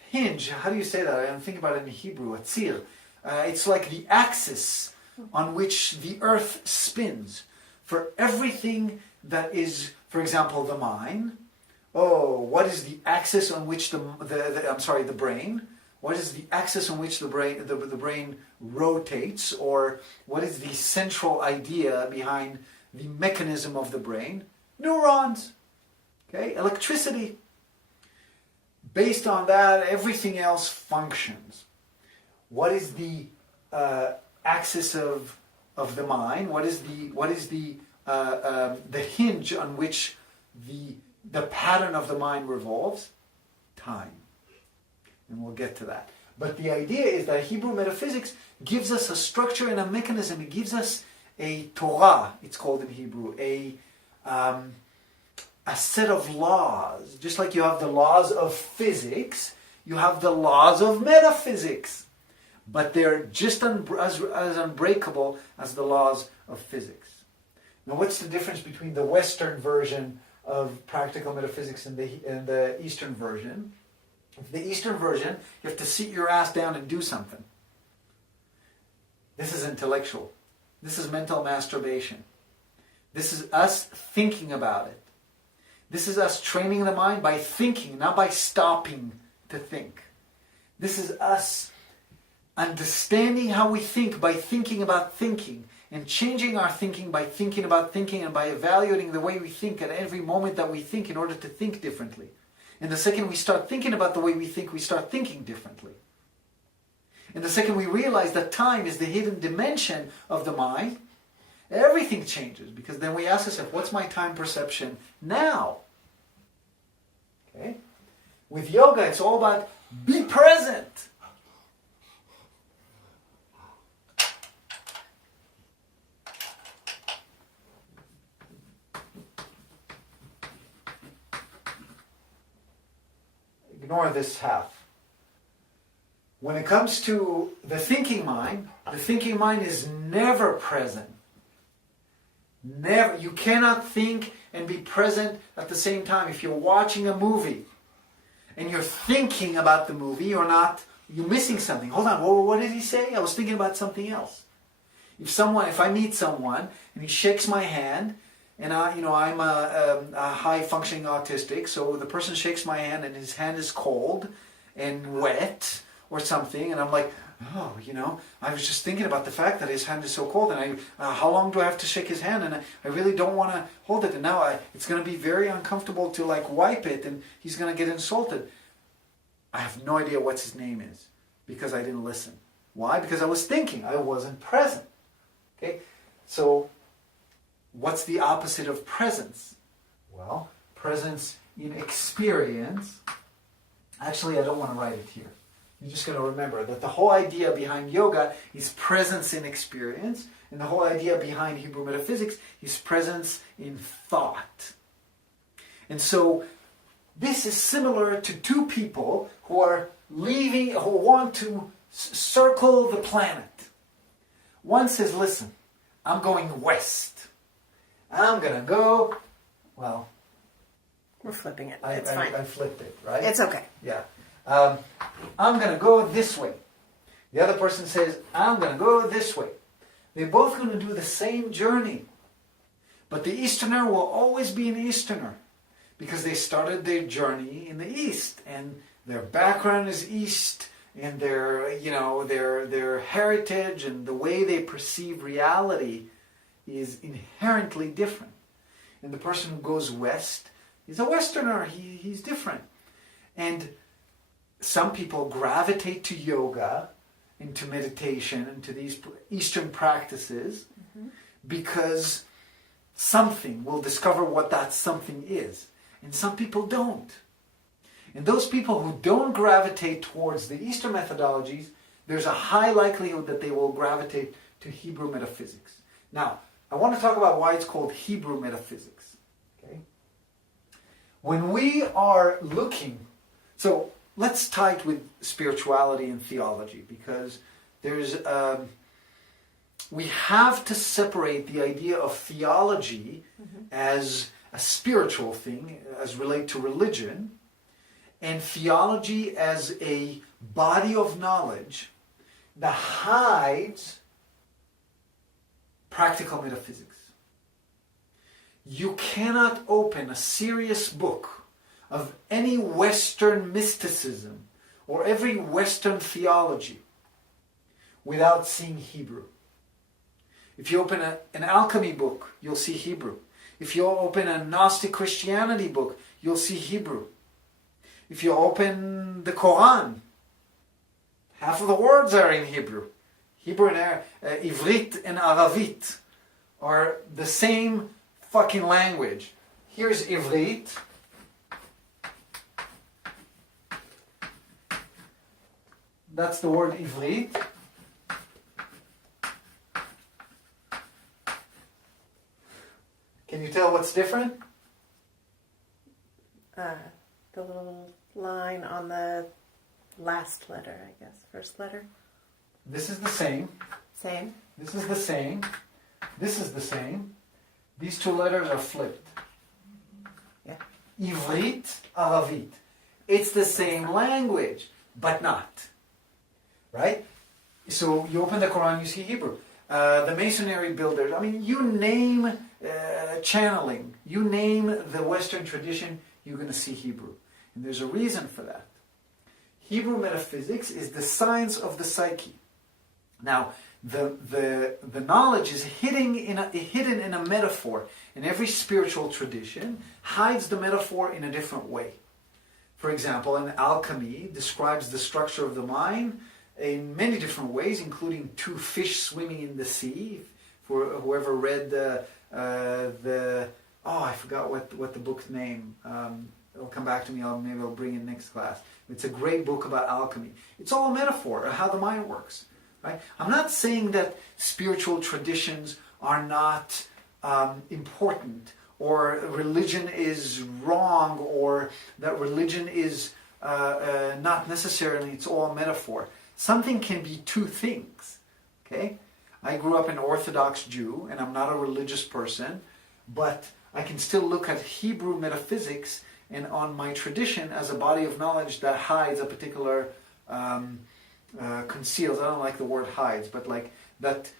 hinge. How do you say that? I'm thinking about it in Hebrew, a tzir. It's like the axis on which the earth spins. For everything that is, for example, the mind. What is the axis on which the brain? What is the axis on which the brain rotates? Or what is the central idea behind the mechanism of the brain? Neurons. Okay, electricity. Based on that, everything else functions. What is the axis of the mind? What is the hinge on which the pattern of the mind revolves? Time. And we'll get to that. But the idea is that Hebrew metaphysics gives us a structure and a mechanism. It gives us a Torah, it's called in Hebrew, a set of laws. Just like you have the laws of physics, you have the laws of metaphysics. But they're just as unbreakable as the laws of physics. Now, what's the difference between the Western version of practical metaphysics and the Eastern version? The Eastern version, you have to sit your ass down and do something. This is intellectual. This is mental masturbation. This is us thinking about it. This is us training the mind by thinking, not by stopping to think. This is us understanding how we think by thinking about thinking, and changing our thinking by thinking about thinking, and by evaluating the way we think at every moment that we think in order to think differently. And the second we start thinking about the way we start thinking differently. And the second we realize that time is the hidden dimension of the mind, everything changes, because then we ask ourselves, what's my time perception now? Okay? With yoga, it's all about be present. Ignore this half. When it comes to the thinking mind is never present. Never. You cannot think and be present at the same time. If you're watching a movie and you're thinking about the movie, you're missing something. Hold on, what did he say? I was thinking about something else. If I meet someone and he shakes my hand, and I'm a high-functioning autistic, so the person shakes my hand and his hand is cold and wet or something, and I'm like, oh, I was just thinking about the fact that his hand is so cold, and how long do I have to shake his hand, and I really don't want to hold it, and now it's going to be very uncomfortable to wipe it, and he's going to get insulted. I have no idea what his name is, because I didn't listen. Why? Because I was thinking. I wasn't present. Okay? So, what's the opposite of presence? Well, presence in experience. Actually, I don't want to write it here. You're just going to remember that the whole idea behind yoga is presence in experience, and the whole idea behind Hebrew metaphysics is presence in thought. And so, this is similar to two people who want to circle the planet. One says, listen, I'm going west. I'm going to go, well... We're flipping it. It's fine. I flipped it, right? It's okay. Yeah. I'm going to go this way. The other person says, I'm going to go this way. They're both going to do the same journey. But the Easterner will always be an Easterner, because they started their journey in the East, and their background is East, and their heritage and the way they perceive reality is inherently different. And the person who goes west is a Westerner. He's different. And some people gravitate to yoga and to meditation and to these Eastern practices because something will discover what that something is. And some people don't. And those people who don't gravitate towards the Eastern methodologies, there's a high likelihood that they will gravitate to Hebrew metaphysics. Now, I want to talk about why it's called Hebrew metaphysics. Okay? When we are looking, so let's tie it with spirituality and theology, because we have to separate the idea of theology as a spiritual thing, as relate to religion, and theology as a body of knowledge that hides practical metaphysics. You cannot open a serious book of any Western mysticism or every Western theology without seeing Hebrew. If you open an alchemy book, you'll see Hebrew. If you open a Gnostic Christianity book, you'll see Hebrew. If you open the Quran, half of the words are in Hebrew. Hebrew and Ivrit and Aravit are the same fucking language. Here's Ivrit. That's the word Ivrit. Can you tell what's different? The little line on the last letter, I guess. First letter. This is the same. Same. This is the same. This is the same. These two letters are flipped. Yeah. Ivrit, Aravit. It's the same language, but not. Right? So you open the Quran, you see Hebrew. The masonry builders, I mean, you name channeling, you name the Western tradition, you're going to see Hebrew. And there's a reason for that. Hebrew metaphysics is the science of the psyche. Now, the knowledge is hidden in a metaphor, and every spiritual tradition hides the metaphor in a different way. For example, an alchemy describes the structure of the mind in many different ways, including two fish swimming in the sea. For whoever read I forgot what the book's name. It'll come back to me. Maybe I'll bring it next class. It's a great book about alchemy. It's all a metaphor of how the mind works. Right? I'm not saying that spiritual traditions are not important, or religion is wrong, or that religion is not necessarily, it's all a metaphor. Something can be two things. Okay? I grew up an Orthodox Jew, and I'm not a religious person, but I can still look at Hebrew metaphysics and on my tradition as a body of knowledge that hides a particular conceals. I don't like the word hides, but like that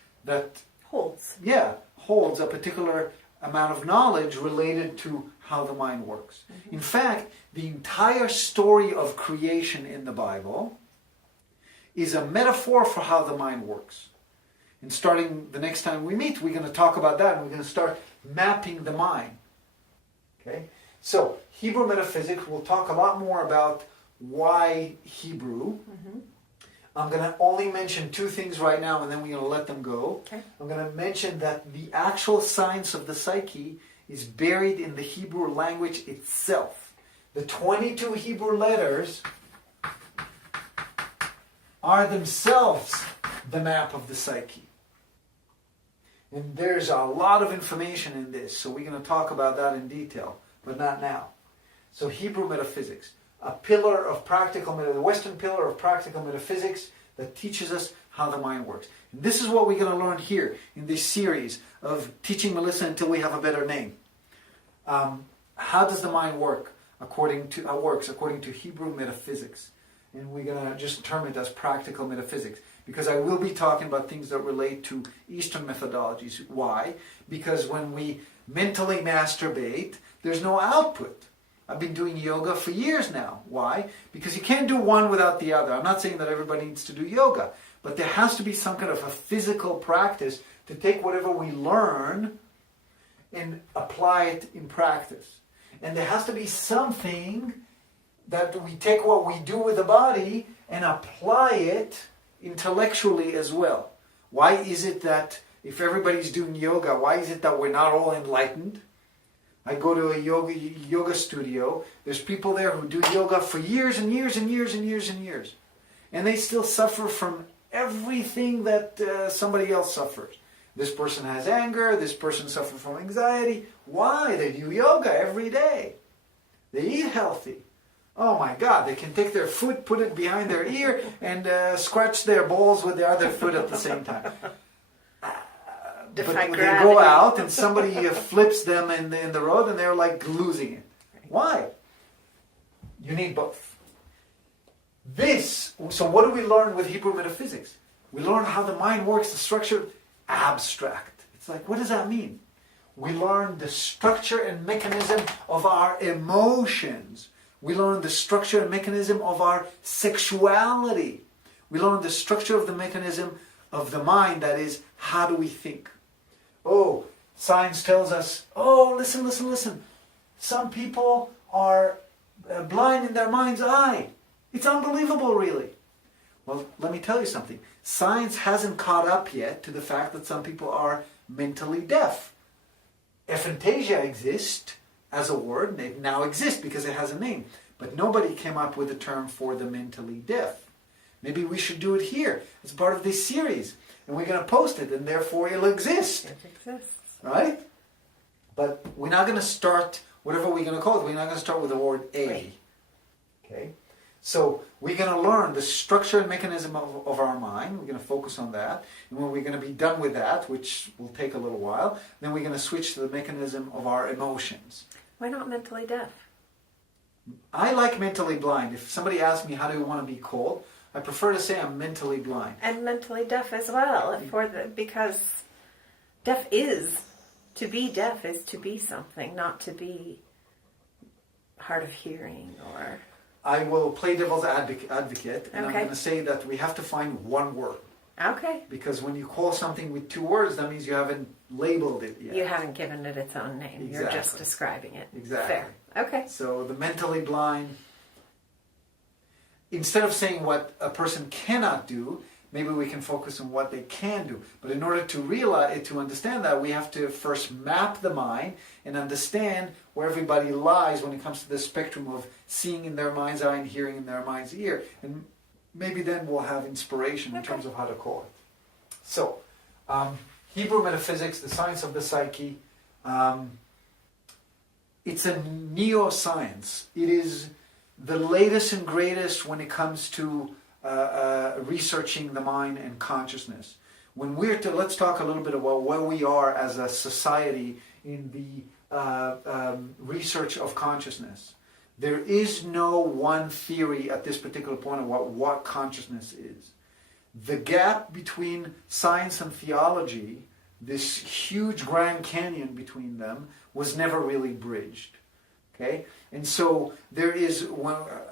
holds. Yeah, holds a particular amount of knowledge related to how the mind works. Mm-hmm. In fact, the entire story of creation in the Bible is a metaphor for how the mind works. And starting the next time we meet, we're going to talk about that, and we're going to start mapping the mind. Okay? So, Hebrew metaphysics, we'll talk a lot more about why Hebrew. Mm-hmm. I'm going to only mention two things right now, and then we're going to let them go. Okay. I'm going to mention that the actual science of the psyche is buried in the Hebrew language itself. The 22 Hebrew letters are themselves the map of the psyche. And there's a lot of information in this, so we're going to talk about that in detail, but not now. So Hebrew metaphysics, a pillar of practical metaphysics, the Western pillar of practical metaphysics that teaches us how the mind works. And this is what we're going to learn here in this series of Teaching Melissa Until We Have a Better Name. How does the mind work according to Hebrew metaphysics? And we're going to just term it as practical metaphysics, because I will be talking about things that relate to Eastern methodologies. Why? Because when we mentally masturbate, there's no output. I've been doing yoga for years now. Why? Because you can't do one without the other. I'm not saying that everybody needs to do yoga, but there has to be some kind of a physical practice to take whatever we learn and apply it in practice. And there has to be something that we take what we do with the body and apply it intellectually as well. Why is it that if everybody's doing yoga, why is it that we're not all enlightened? I go to a yoga studio. There's people there who do yoga for years and years and years and years and years. And they still suffer from everything that somebody else suffers. This person has anger. This person suffers from anxiety. Why? They do yoga every day. They eat healthy. Oh my God, they can take their foot, put it behind their ear, and scratch their balls with the other foot at the same time. But they go out and somebody flips them in the road and they're like losing it. Why? You need both. So what do we learn with Hebrew metaphysics? We learn how the mind works, the structure, abstract. It's like, what does that mean? We learn the structure and mechanism of our emotions. We learn the structure and mechanism of our sexuality. We learn the structure of the mechanism of the mind, that is, how do we think? Oh, science tells us, oh, listen. Some people are blind in their mind's eye. It's unbelievable, really. Well, let me tell you something. Science hasn't caught up yet to the fact that some people are mentally deaf. Aphantasia exists as a word. It now exists because it has a name. But nobody came up with a term for the mentally deaf. Maybe we should do it here as part of this series. And we're going to post it, and therefore it'll exist. It exists. Right? But we're not going to start, whatever we're going to call it, we're not going to start with the word A. Right. Okay? So we're going to learn the structure and mechanism of our mind. We're going to focus on that. And when we're going to be done with that, which will take a little while, then we're going to switch to the mechanism of our emotions. Why not mentally deaf? I like mentally blind. If somebody asks me how do you want to be called, I prefer to say I'm mentally blind. And mentally deaf as well, because to be deaf is to be something, not to be hard of hearing or... I will play devil's advocate, and Okay. I'm going to say that we have to find one word. Okay. Because when you call something with two words, that means you haven't labeled it yet. You haven't given it its own name. Exactly. You're just describing it. Exactly. Fair. Okay. So the mentally blind, instead of saying what a person cannot do, maybe we can focus on what they can do. But in order to understand that, we have to first map the mind and understand where everybody lies when it comes to the spectrum of seeing in their mind's eye and hearing in their mind's ear. And maybe then we'll have inspiration in terms of how to call it. So, Hebrew metaphysics, the science of the psyche, it's a neoscience. It is the latest and greatest when it comes to researching the mind and consciousness. When let's talk a little bit about where we are as a society in the research of consciousness. There is no one theory at this particular point of what consciousness is. The gap between science and theology, this huge Grand Canyon between them, was never really bridged. Okay? And so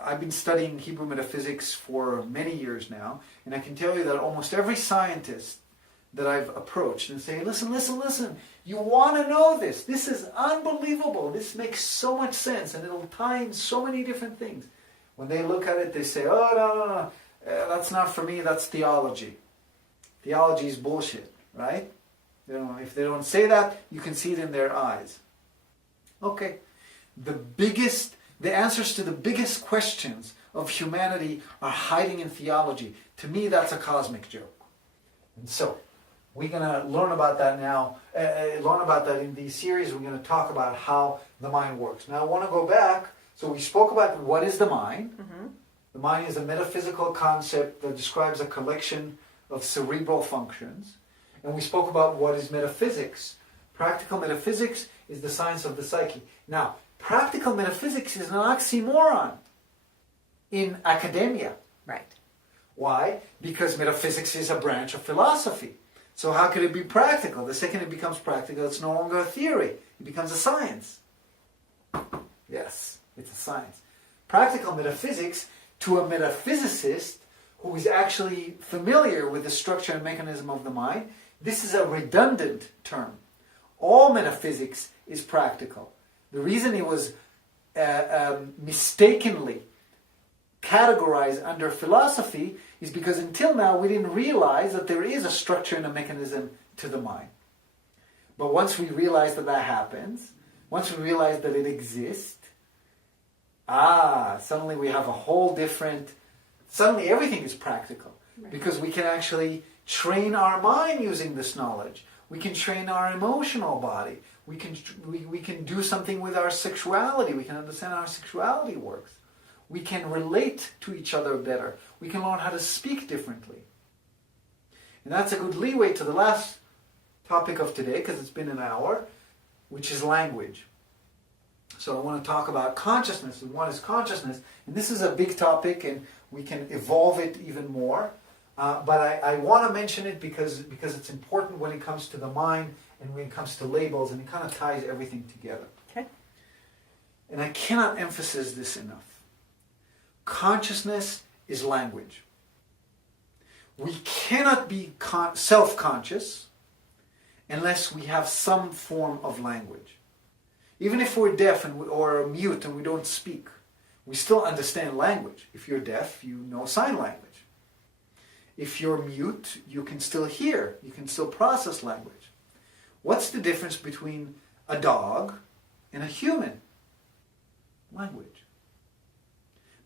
I've been studying Hebrew metaphysics for many years now, and I can tell you that almost every scientist that I've approached and say, listen, you want to know this. This is unbelievable. This makes so much sense, and it'll tie in so many different things. When they look at it, they say, oh, no, that's not for me, that's theology. Theology is bullshit, right? If they don't say that, you can see it in their eyes. Okay. The answers to the biggest questions of humanity are hiding in theology. To me, that's a cosmic joke. And so, we're going to learn about that now, learn about that in these series. We're going to talk about how the mind works. Now, I want to go back. So we spoke about what is the mind. Mm-hmm. The mind is a metaphysical concept that describes a collection of cerebral functions. And we spoke about what is metaphysics. Practical metaphysics is the science of the psyche. Now, practical metaphysics is an oxymoron in academia. Right. Why? Because metaphysics is a branch of philosophy. So how could it be practical? The second it becomes practical, it's no longer a theory. It becomes a science. Yes, it's a science. Practical metaphysics, to a metaphysicist who is actually familiar with the structure and mechanism of the mind, this is a redundant term. All metaphysics is practical. The reason it was mistakenly categorized under philosophy is because until now we didn't realize that there is a structure and a mechanism to the mind. But once we realize that happens, once we realize that it exists, suddenly we have a whole different, suddenly everything is practical. Right. Because we can actually train our mind using this knowledge. We can train our emotional body. We can do something with our sexuality. We can understand how our sexuality works. We can relate to each other better. We can learn how to speak differently. And that's a good leeway to the last topic of today, because it's been an hour, which is language. So I want to talk about consciousness and what is consciousness. And this is a big topic, and we can evolve it even more. But I want to mention it because it's important when it comes to the mind and when it comes to labels, and it kind of ties everything together. Okay. And I cannot emphasize this enough. Consciousness is language. We cannot be self-conscious unless we have some form of language. Even if we're deaf or mute and we don't speak, we still understand language. If you're deaf, you know sign language. If you're mute, you can still hear. You can still process language. What's the difference between a dog and a human? Language.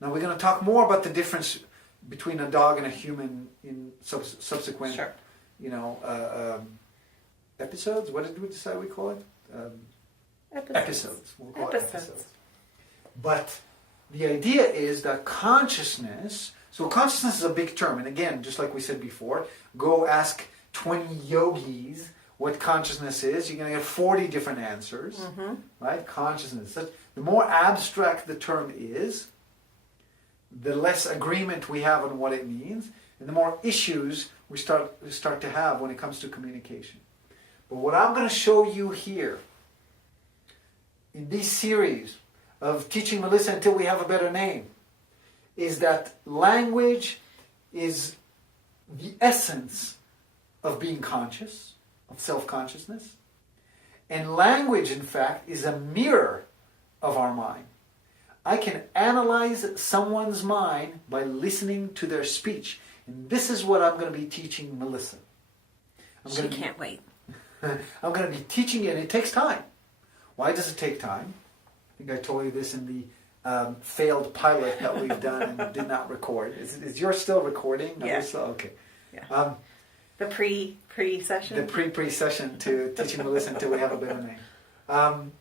Now we're going to talk more about the difference between a dog and a human in subsequent, sure. Episodes. What did we decide we call it? Episodes. We'll call it episodes. But the idea is that consciousness, so consciousness is a big term, and again, just like we said before, go ask 20 yogis what consciousness is, you're going to get 40 different answers, right? Consciousness. The more abstract the term is, the less agreement we have on what it means, and the more issues we start to have when it comes to communication. But what I'm going to show you here, in this series of Teaching Melissa Until We Have a Better Name, is that language is the essence of being conscious, of self-consciousness. And language, in fact, is a mirror of our mind. I can analyze someone's mind by listening to their speech. And this is what I'm going to be teaching Melissa. She can't wait. I'm going to be teaching it, and it takes time. Why does it take time? I think I told you this in the failed pilot that we've done and did not record. Is yours still recording? No, Yeah. Okay. Yeah. The pre-session? The pre-session to Teaching Melissa Until We Have a Better Name.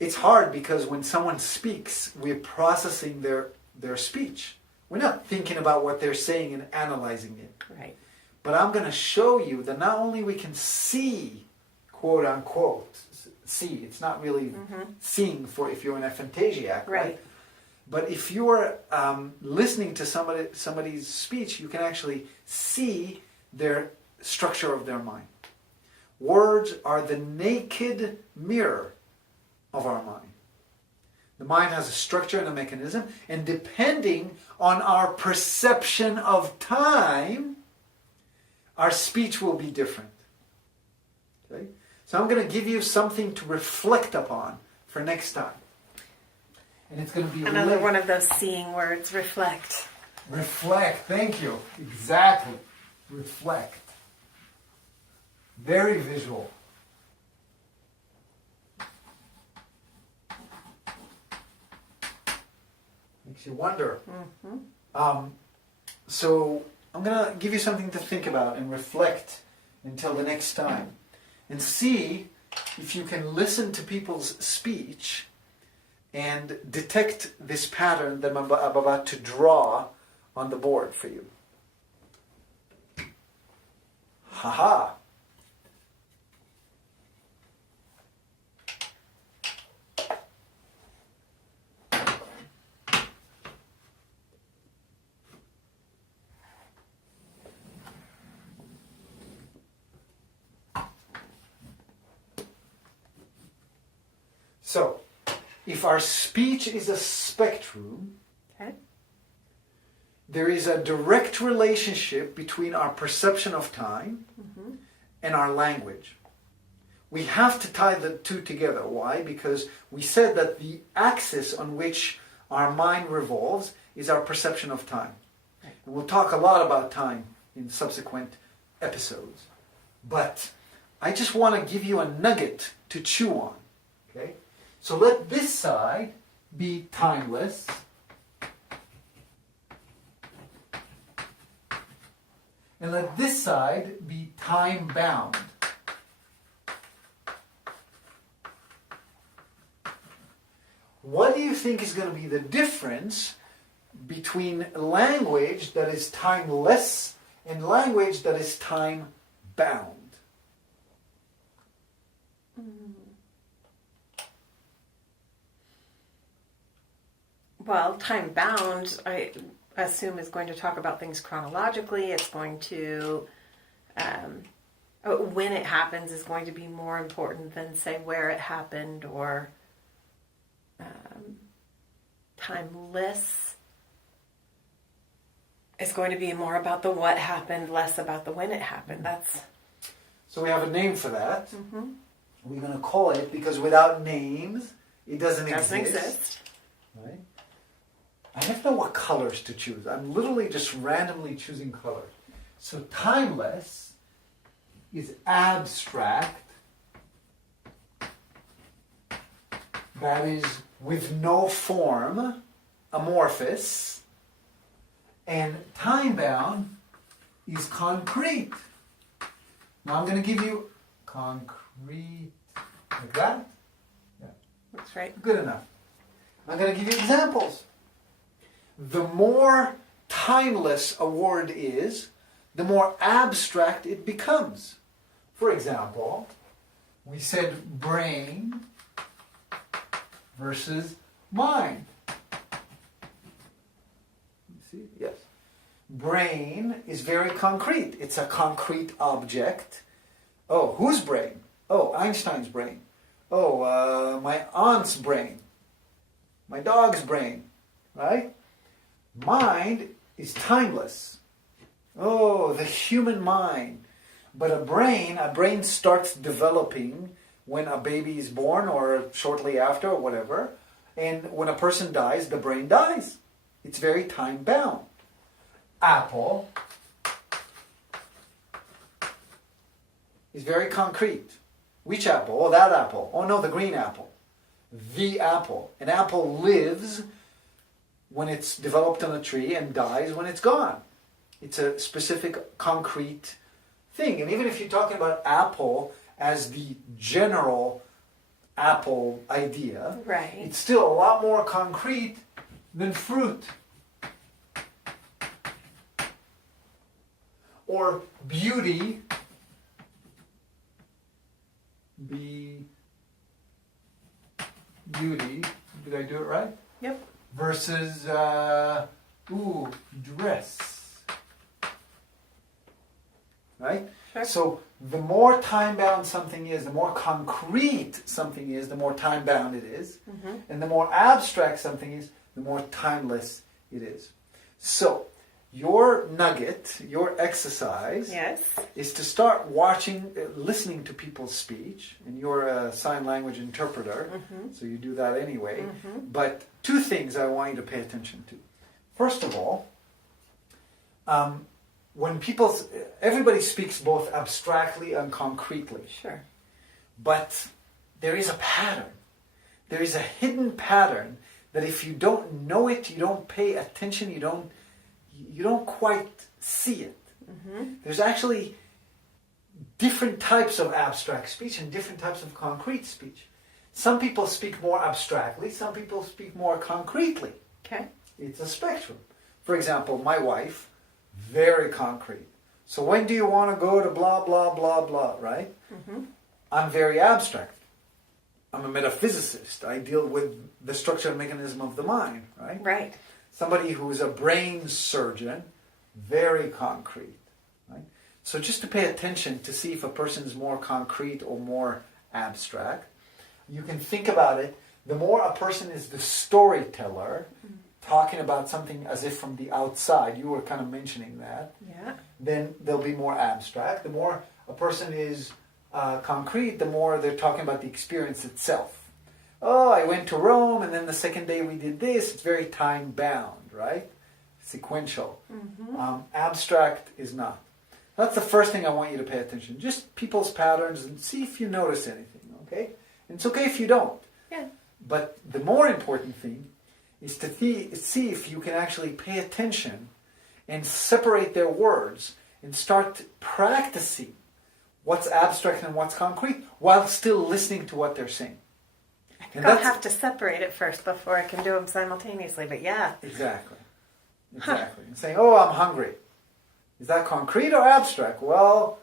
It's hard because when someone speaks, we're processing their speech. We're not thinking about what they're saying and analyzing it. Right. But I'm going to show you that not only we can see, quote unquote, see, it's not really seeing for if you're an aphantasiac, right? But if you're listening to somebody's speech, you can actually see their structure of their mind. Words are the naked mirror of our mind. The mind has a structure and a mechanism, and depending on our perception of time, our speech will be different. Okay? So I'm going to give you something to reflect upon for next time. And it's going to be another one of those seeing words, reflect. Reflect, thank you. Exactly. Reflect. Very visual. Makes you wonder. So I'm going to give you something to think about and reflect until the next time. And see if you can listen to people's speech and detect this pattern that I'm about to draw on the board for you. Haha! So, if our speech is a spectrum, okay, there is a direct relationship between our perception of time and our language. We have to tie the two together. Why? Because we said that the axis on which our mind revolves is our perception of time. Right. And we'll talk a lot about time in subsequent episodes. But I just want to give you a nugget to chew on. Okay? So let this side be timeless. And let this side be time-bound. What do you think is going to be the difference between language that is timeless and language that is time-bound? Well, time-bound, I assume, is going to talk about things chronologically. It's going to, when it happens is going to be more important than, say, where it happened, or timeless is going to be more about the what happened, less about the when it happened. That's... So we have a name for that. We're going to call it, because without names, it doesn't exist. Right? I don't know what colors to choose. I'm literally just randomly choosing colors. So timeless is abstract. That is with no form, amorphous. And time-bound is concrete. Now I'm going to give you concrete, like that. Yeah. That's right. Good enough. I'm going to give you examples. The more timeless a word is, the more abstract it becomes. For example, we said brain versus mind. You see? Yes. Brain is very concrete. It's a concrete object. Oh, whose brain? Oh, Einstein's brain. Oh, my aunt's brain. My dog's brain. Right? Mind is timeless. Oh, the human mind. But a brain starts developing when a baby is born or shortly after or whatever. And when a person dies, the brain dies. It's very time bound. Apple is very concrete. Which apple? Oh, that apple. Oh, no, the green apple. The apple. An apple lives when it's developed on a tree and dies when it's gone. It's a specific concrete thing. And even if you're talking about apple as the general apple idea, right, it's still a lot more concrete than fruit. Or beauty, beauty, did I do it right? Yep. Versus, dress. Right? Sure. So the more time-bound something is, the more concrete something is, the more time-bound it is. Mm-hmm. And the more abstract something is, the more timeless it is. So, your nugget, your exercise, yes, is to start listening to people's speech. And you're a sign language interpreter, mm-hmm. so you do that anyway. Mm-hmm. But two things I want you to pay attention to. First of all, when everybody speaks both abstractly and concretely. Sure. But there is a pattern. There is a hidden pattern that if you don't know it, you don't pay attention, you don't quite see it. Mm-hmm. There's actually different types of abstract speech and different types of concrete speech. Some people speak more abstractly, some people speak more concretely. Okay. It's a spectrum. For example, my wife, very concrete. So when do you want to go to blah, blah, blah, blah, right? Mm-hmm. I'm very abstract. I'm a metaphysicist. I deal with the structure and mechanism of the mind, right? Right. Somebody who is a brain surgeon, very concrete, right? So just to pay attention to see if a person is more concrete or more abstract, you can think about it. The more a person is the storyteller, talking about something as if from the outside, you were kind of mentioning that, yeah, then they'll be more abstract. The more a person is concrete, the more they're talking about the experience itself. Oh, I went to Rome, and then the second day we did this. It's very time-bound, right? Sequential. Mm-hmm. Abstract is not. That's the first thing I want you to pay attention. Just people's patterns and see if you notice anything, okay? And it's okay if you don't. Yeah. But the more important thing is to see if you can actually pay attention and separate their words and start practicing what's abstract and what's concrete while still listening to what they're saying. And I'll have to separate it first before I can do them simultaneously, but yeah. Exactly. And saying, oh, I'm hungry. Is that concrete or abstract? Well,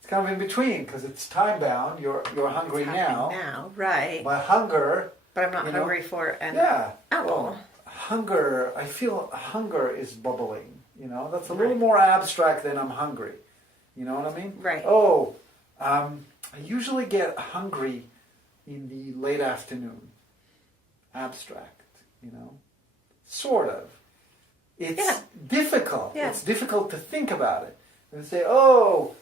it's kind of in between because it's time-bound. You're hungry now. Right. But hunger... But I'm not hungry for an apple. Well, hunger, I feel hunger is bubbling. That's a little more abstract than I'm hungry. You know what I mean? Right. Oh, I usually get hungry in the late afternoon. Abstract, sort of. It's difficult. Yeah. It's difficult to think about it. And say, I'll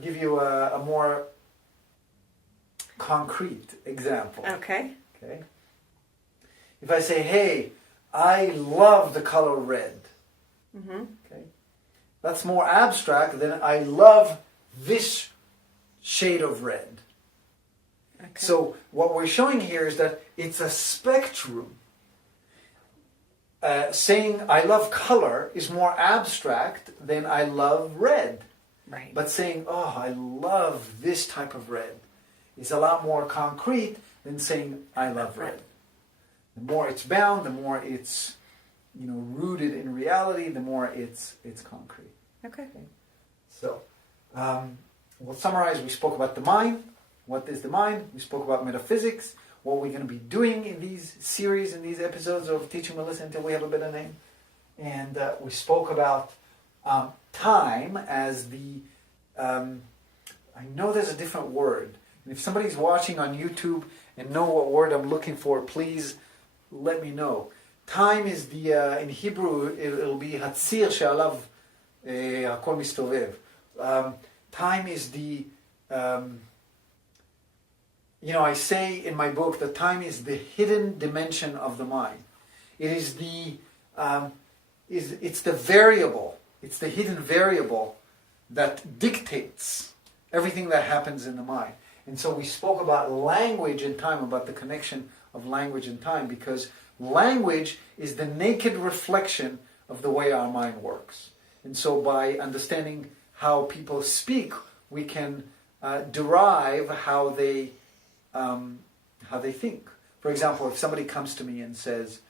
give you a more concrete example. Okay. If I say, hey, I love the color red. Mm-hmm. Okay. That's more abstract than I love this shade of red. Okay. So what we're showing here is that it's a spectrum. Saying I love color is more abstract than I love red. Right. But saying, oh, I love this type of red is a lot more concrete than saying I love red. The more it's bound, the more it's, rooted in reality, the more it's concrete. Okay. So, we'll summarize. We spoke about the mind. What is the mind? We spoke about metaphysics. What we're going to be doing in these series, in these episodes of Teaching Melissa Until We Have a Better Name. And we spoke about time as the... I know there's a different word. And if somebody's watching on YouTube and know what word I'm looking for, please let me know. Time is the, in Hebrew, it'll be Hatzir she'alav hakol mistovev. Time is the, I say in my book that time is the hidden dimension of the mind. It is the, it's the variable, it's the hidden variable that dictates everything that happens in the mind. And so we spoke about language and time, about the connection of language and time, because language is the naked reflection of the way our mind works. And so by understanding how people speak, we can derive how they think. For example, if somebody comes to me and says,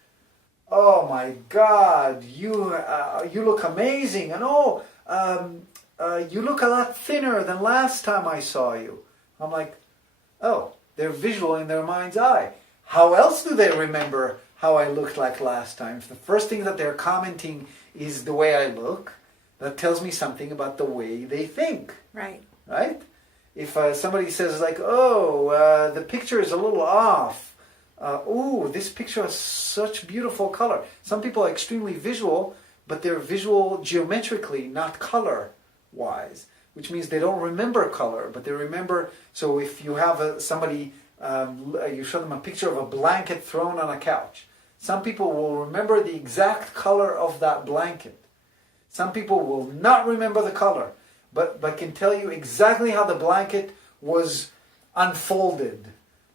"Oh my God, you look amazing," and you look a lot thinner than last time I saw you. I'm like, oh, they're visual in their mind's eye. How else do they remember how I looked like last time? If the first thing that they're commenting is the way I look, that tells me something about the way they think. Right. Right? If somebody says like, oh, the picture is a little off. Ooh, this picture has such beautiful color. Some people are extremely visual, but they're visual geometrically, not color-wise, which means they don't remember color, but they remember. So if you have somebody, you show them a picture of a blanket thrown on a couch. Some people will remember the exact color of that blanket. Some people will not remember the color, but can tell you exactly how the blanket was unfolded.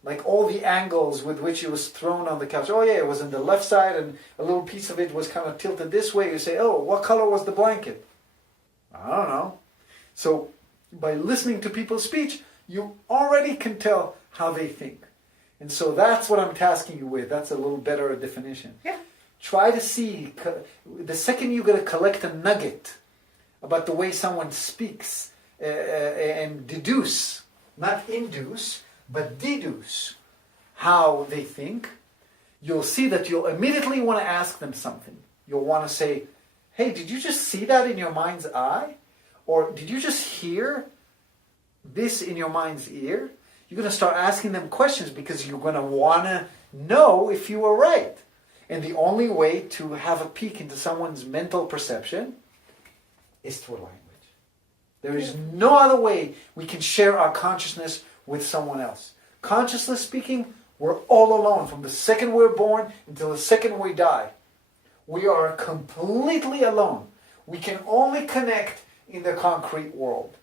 Like all the angles with which it was thrown on the couch. Oh yeah, it was on the left side and a little piece of it was kind of tilted this way. You say, oh, what color was the blanket? I don't know. So by listening to people's speech, you already can tell how they think. And so that's what I'm tasking you with. That's a little better definition. Yeah. Try to see, the second you're going to collect a nugget about the way someone speaks and deduce, not induce, but deduce how they think, you'll see that you'll immediately want to ask them something. You'll want to say, hey, did you just see that in your mind's eye? Or did you just hear this in your mind's ear? You're going to start asking them questions because you're going to want to know if you were right. And the only way to have a peek into someone's mental perception is through language. There is no other way we can share our consciousness with someone else. Consciously speaking, we're all alone from the second we're born until the second we die. We are completely alone. We can only connect in the concrete world.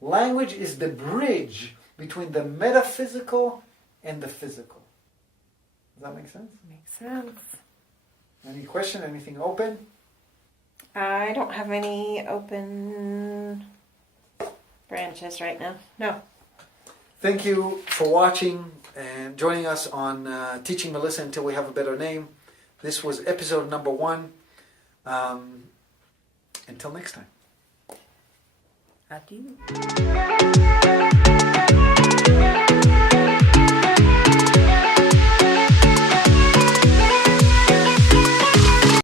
Language is the bridge between the metaphysical and the physical. Does that make sense? Makes sense. Any question? Anything open? I don't have any open branches right now. No. Thank you for watching and joining us on Teaching Melissa Until We Have a Better Name. This was episode number 1. Until next time. Adieu.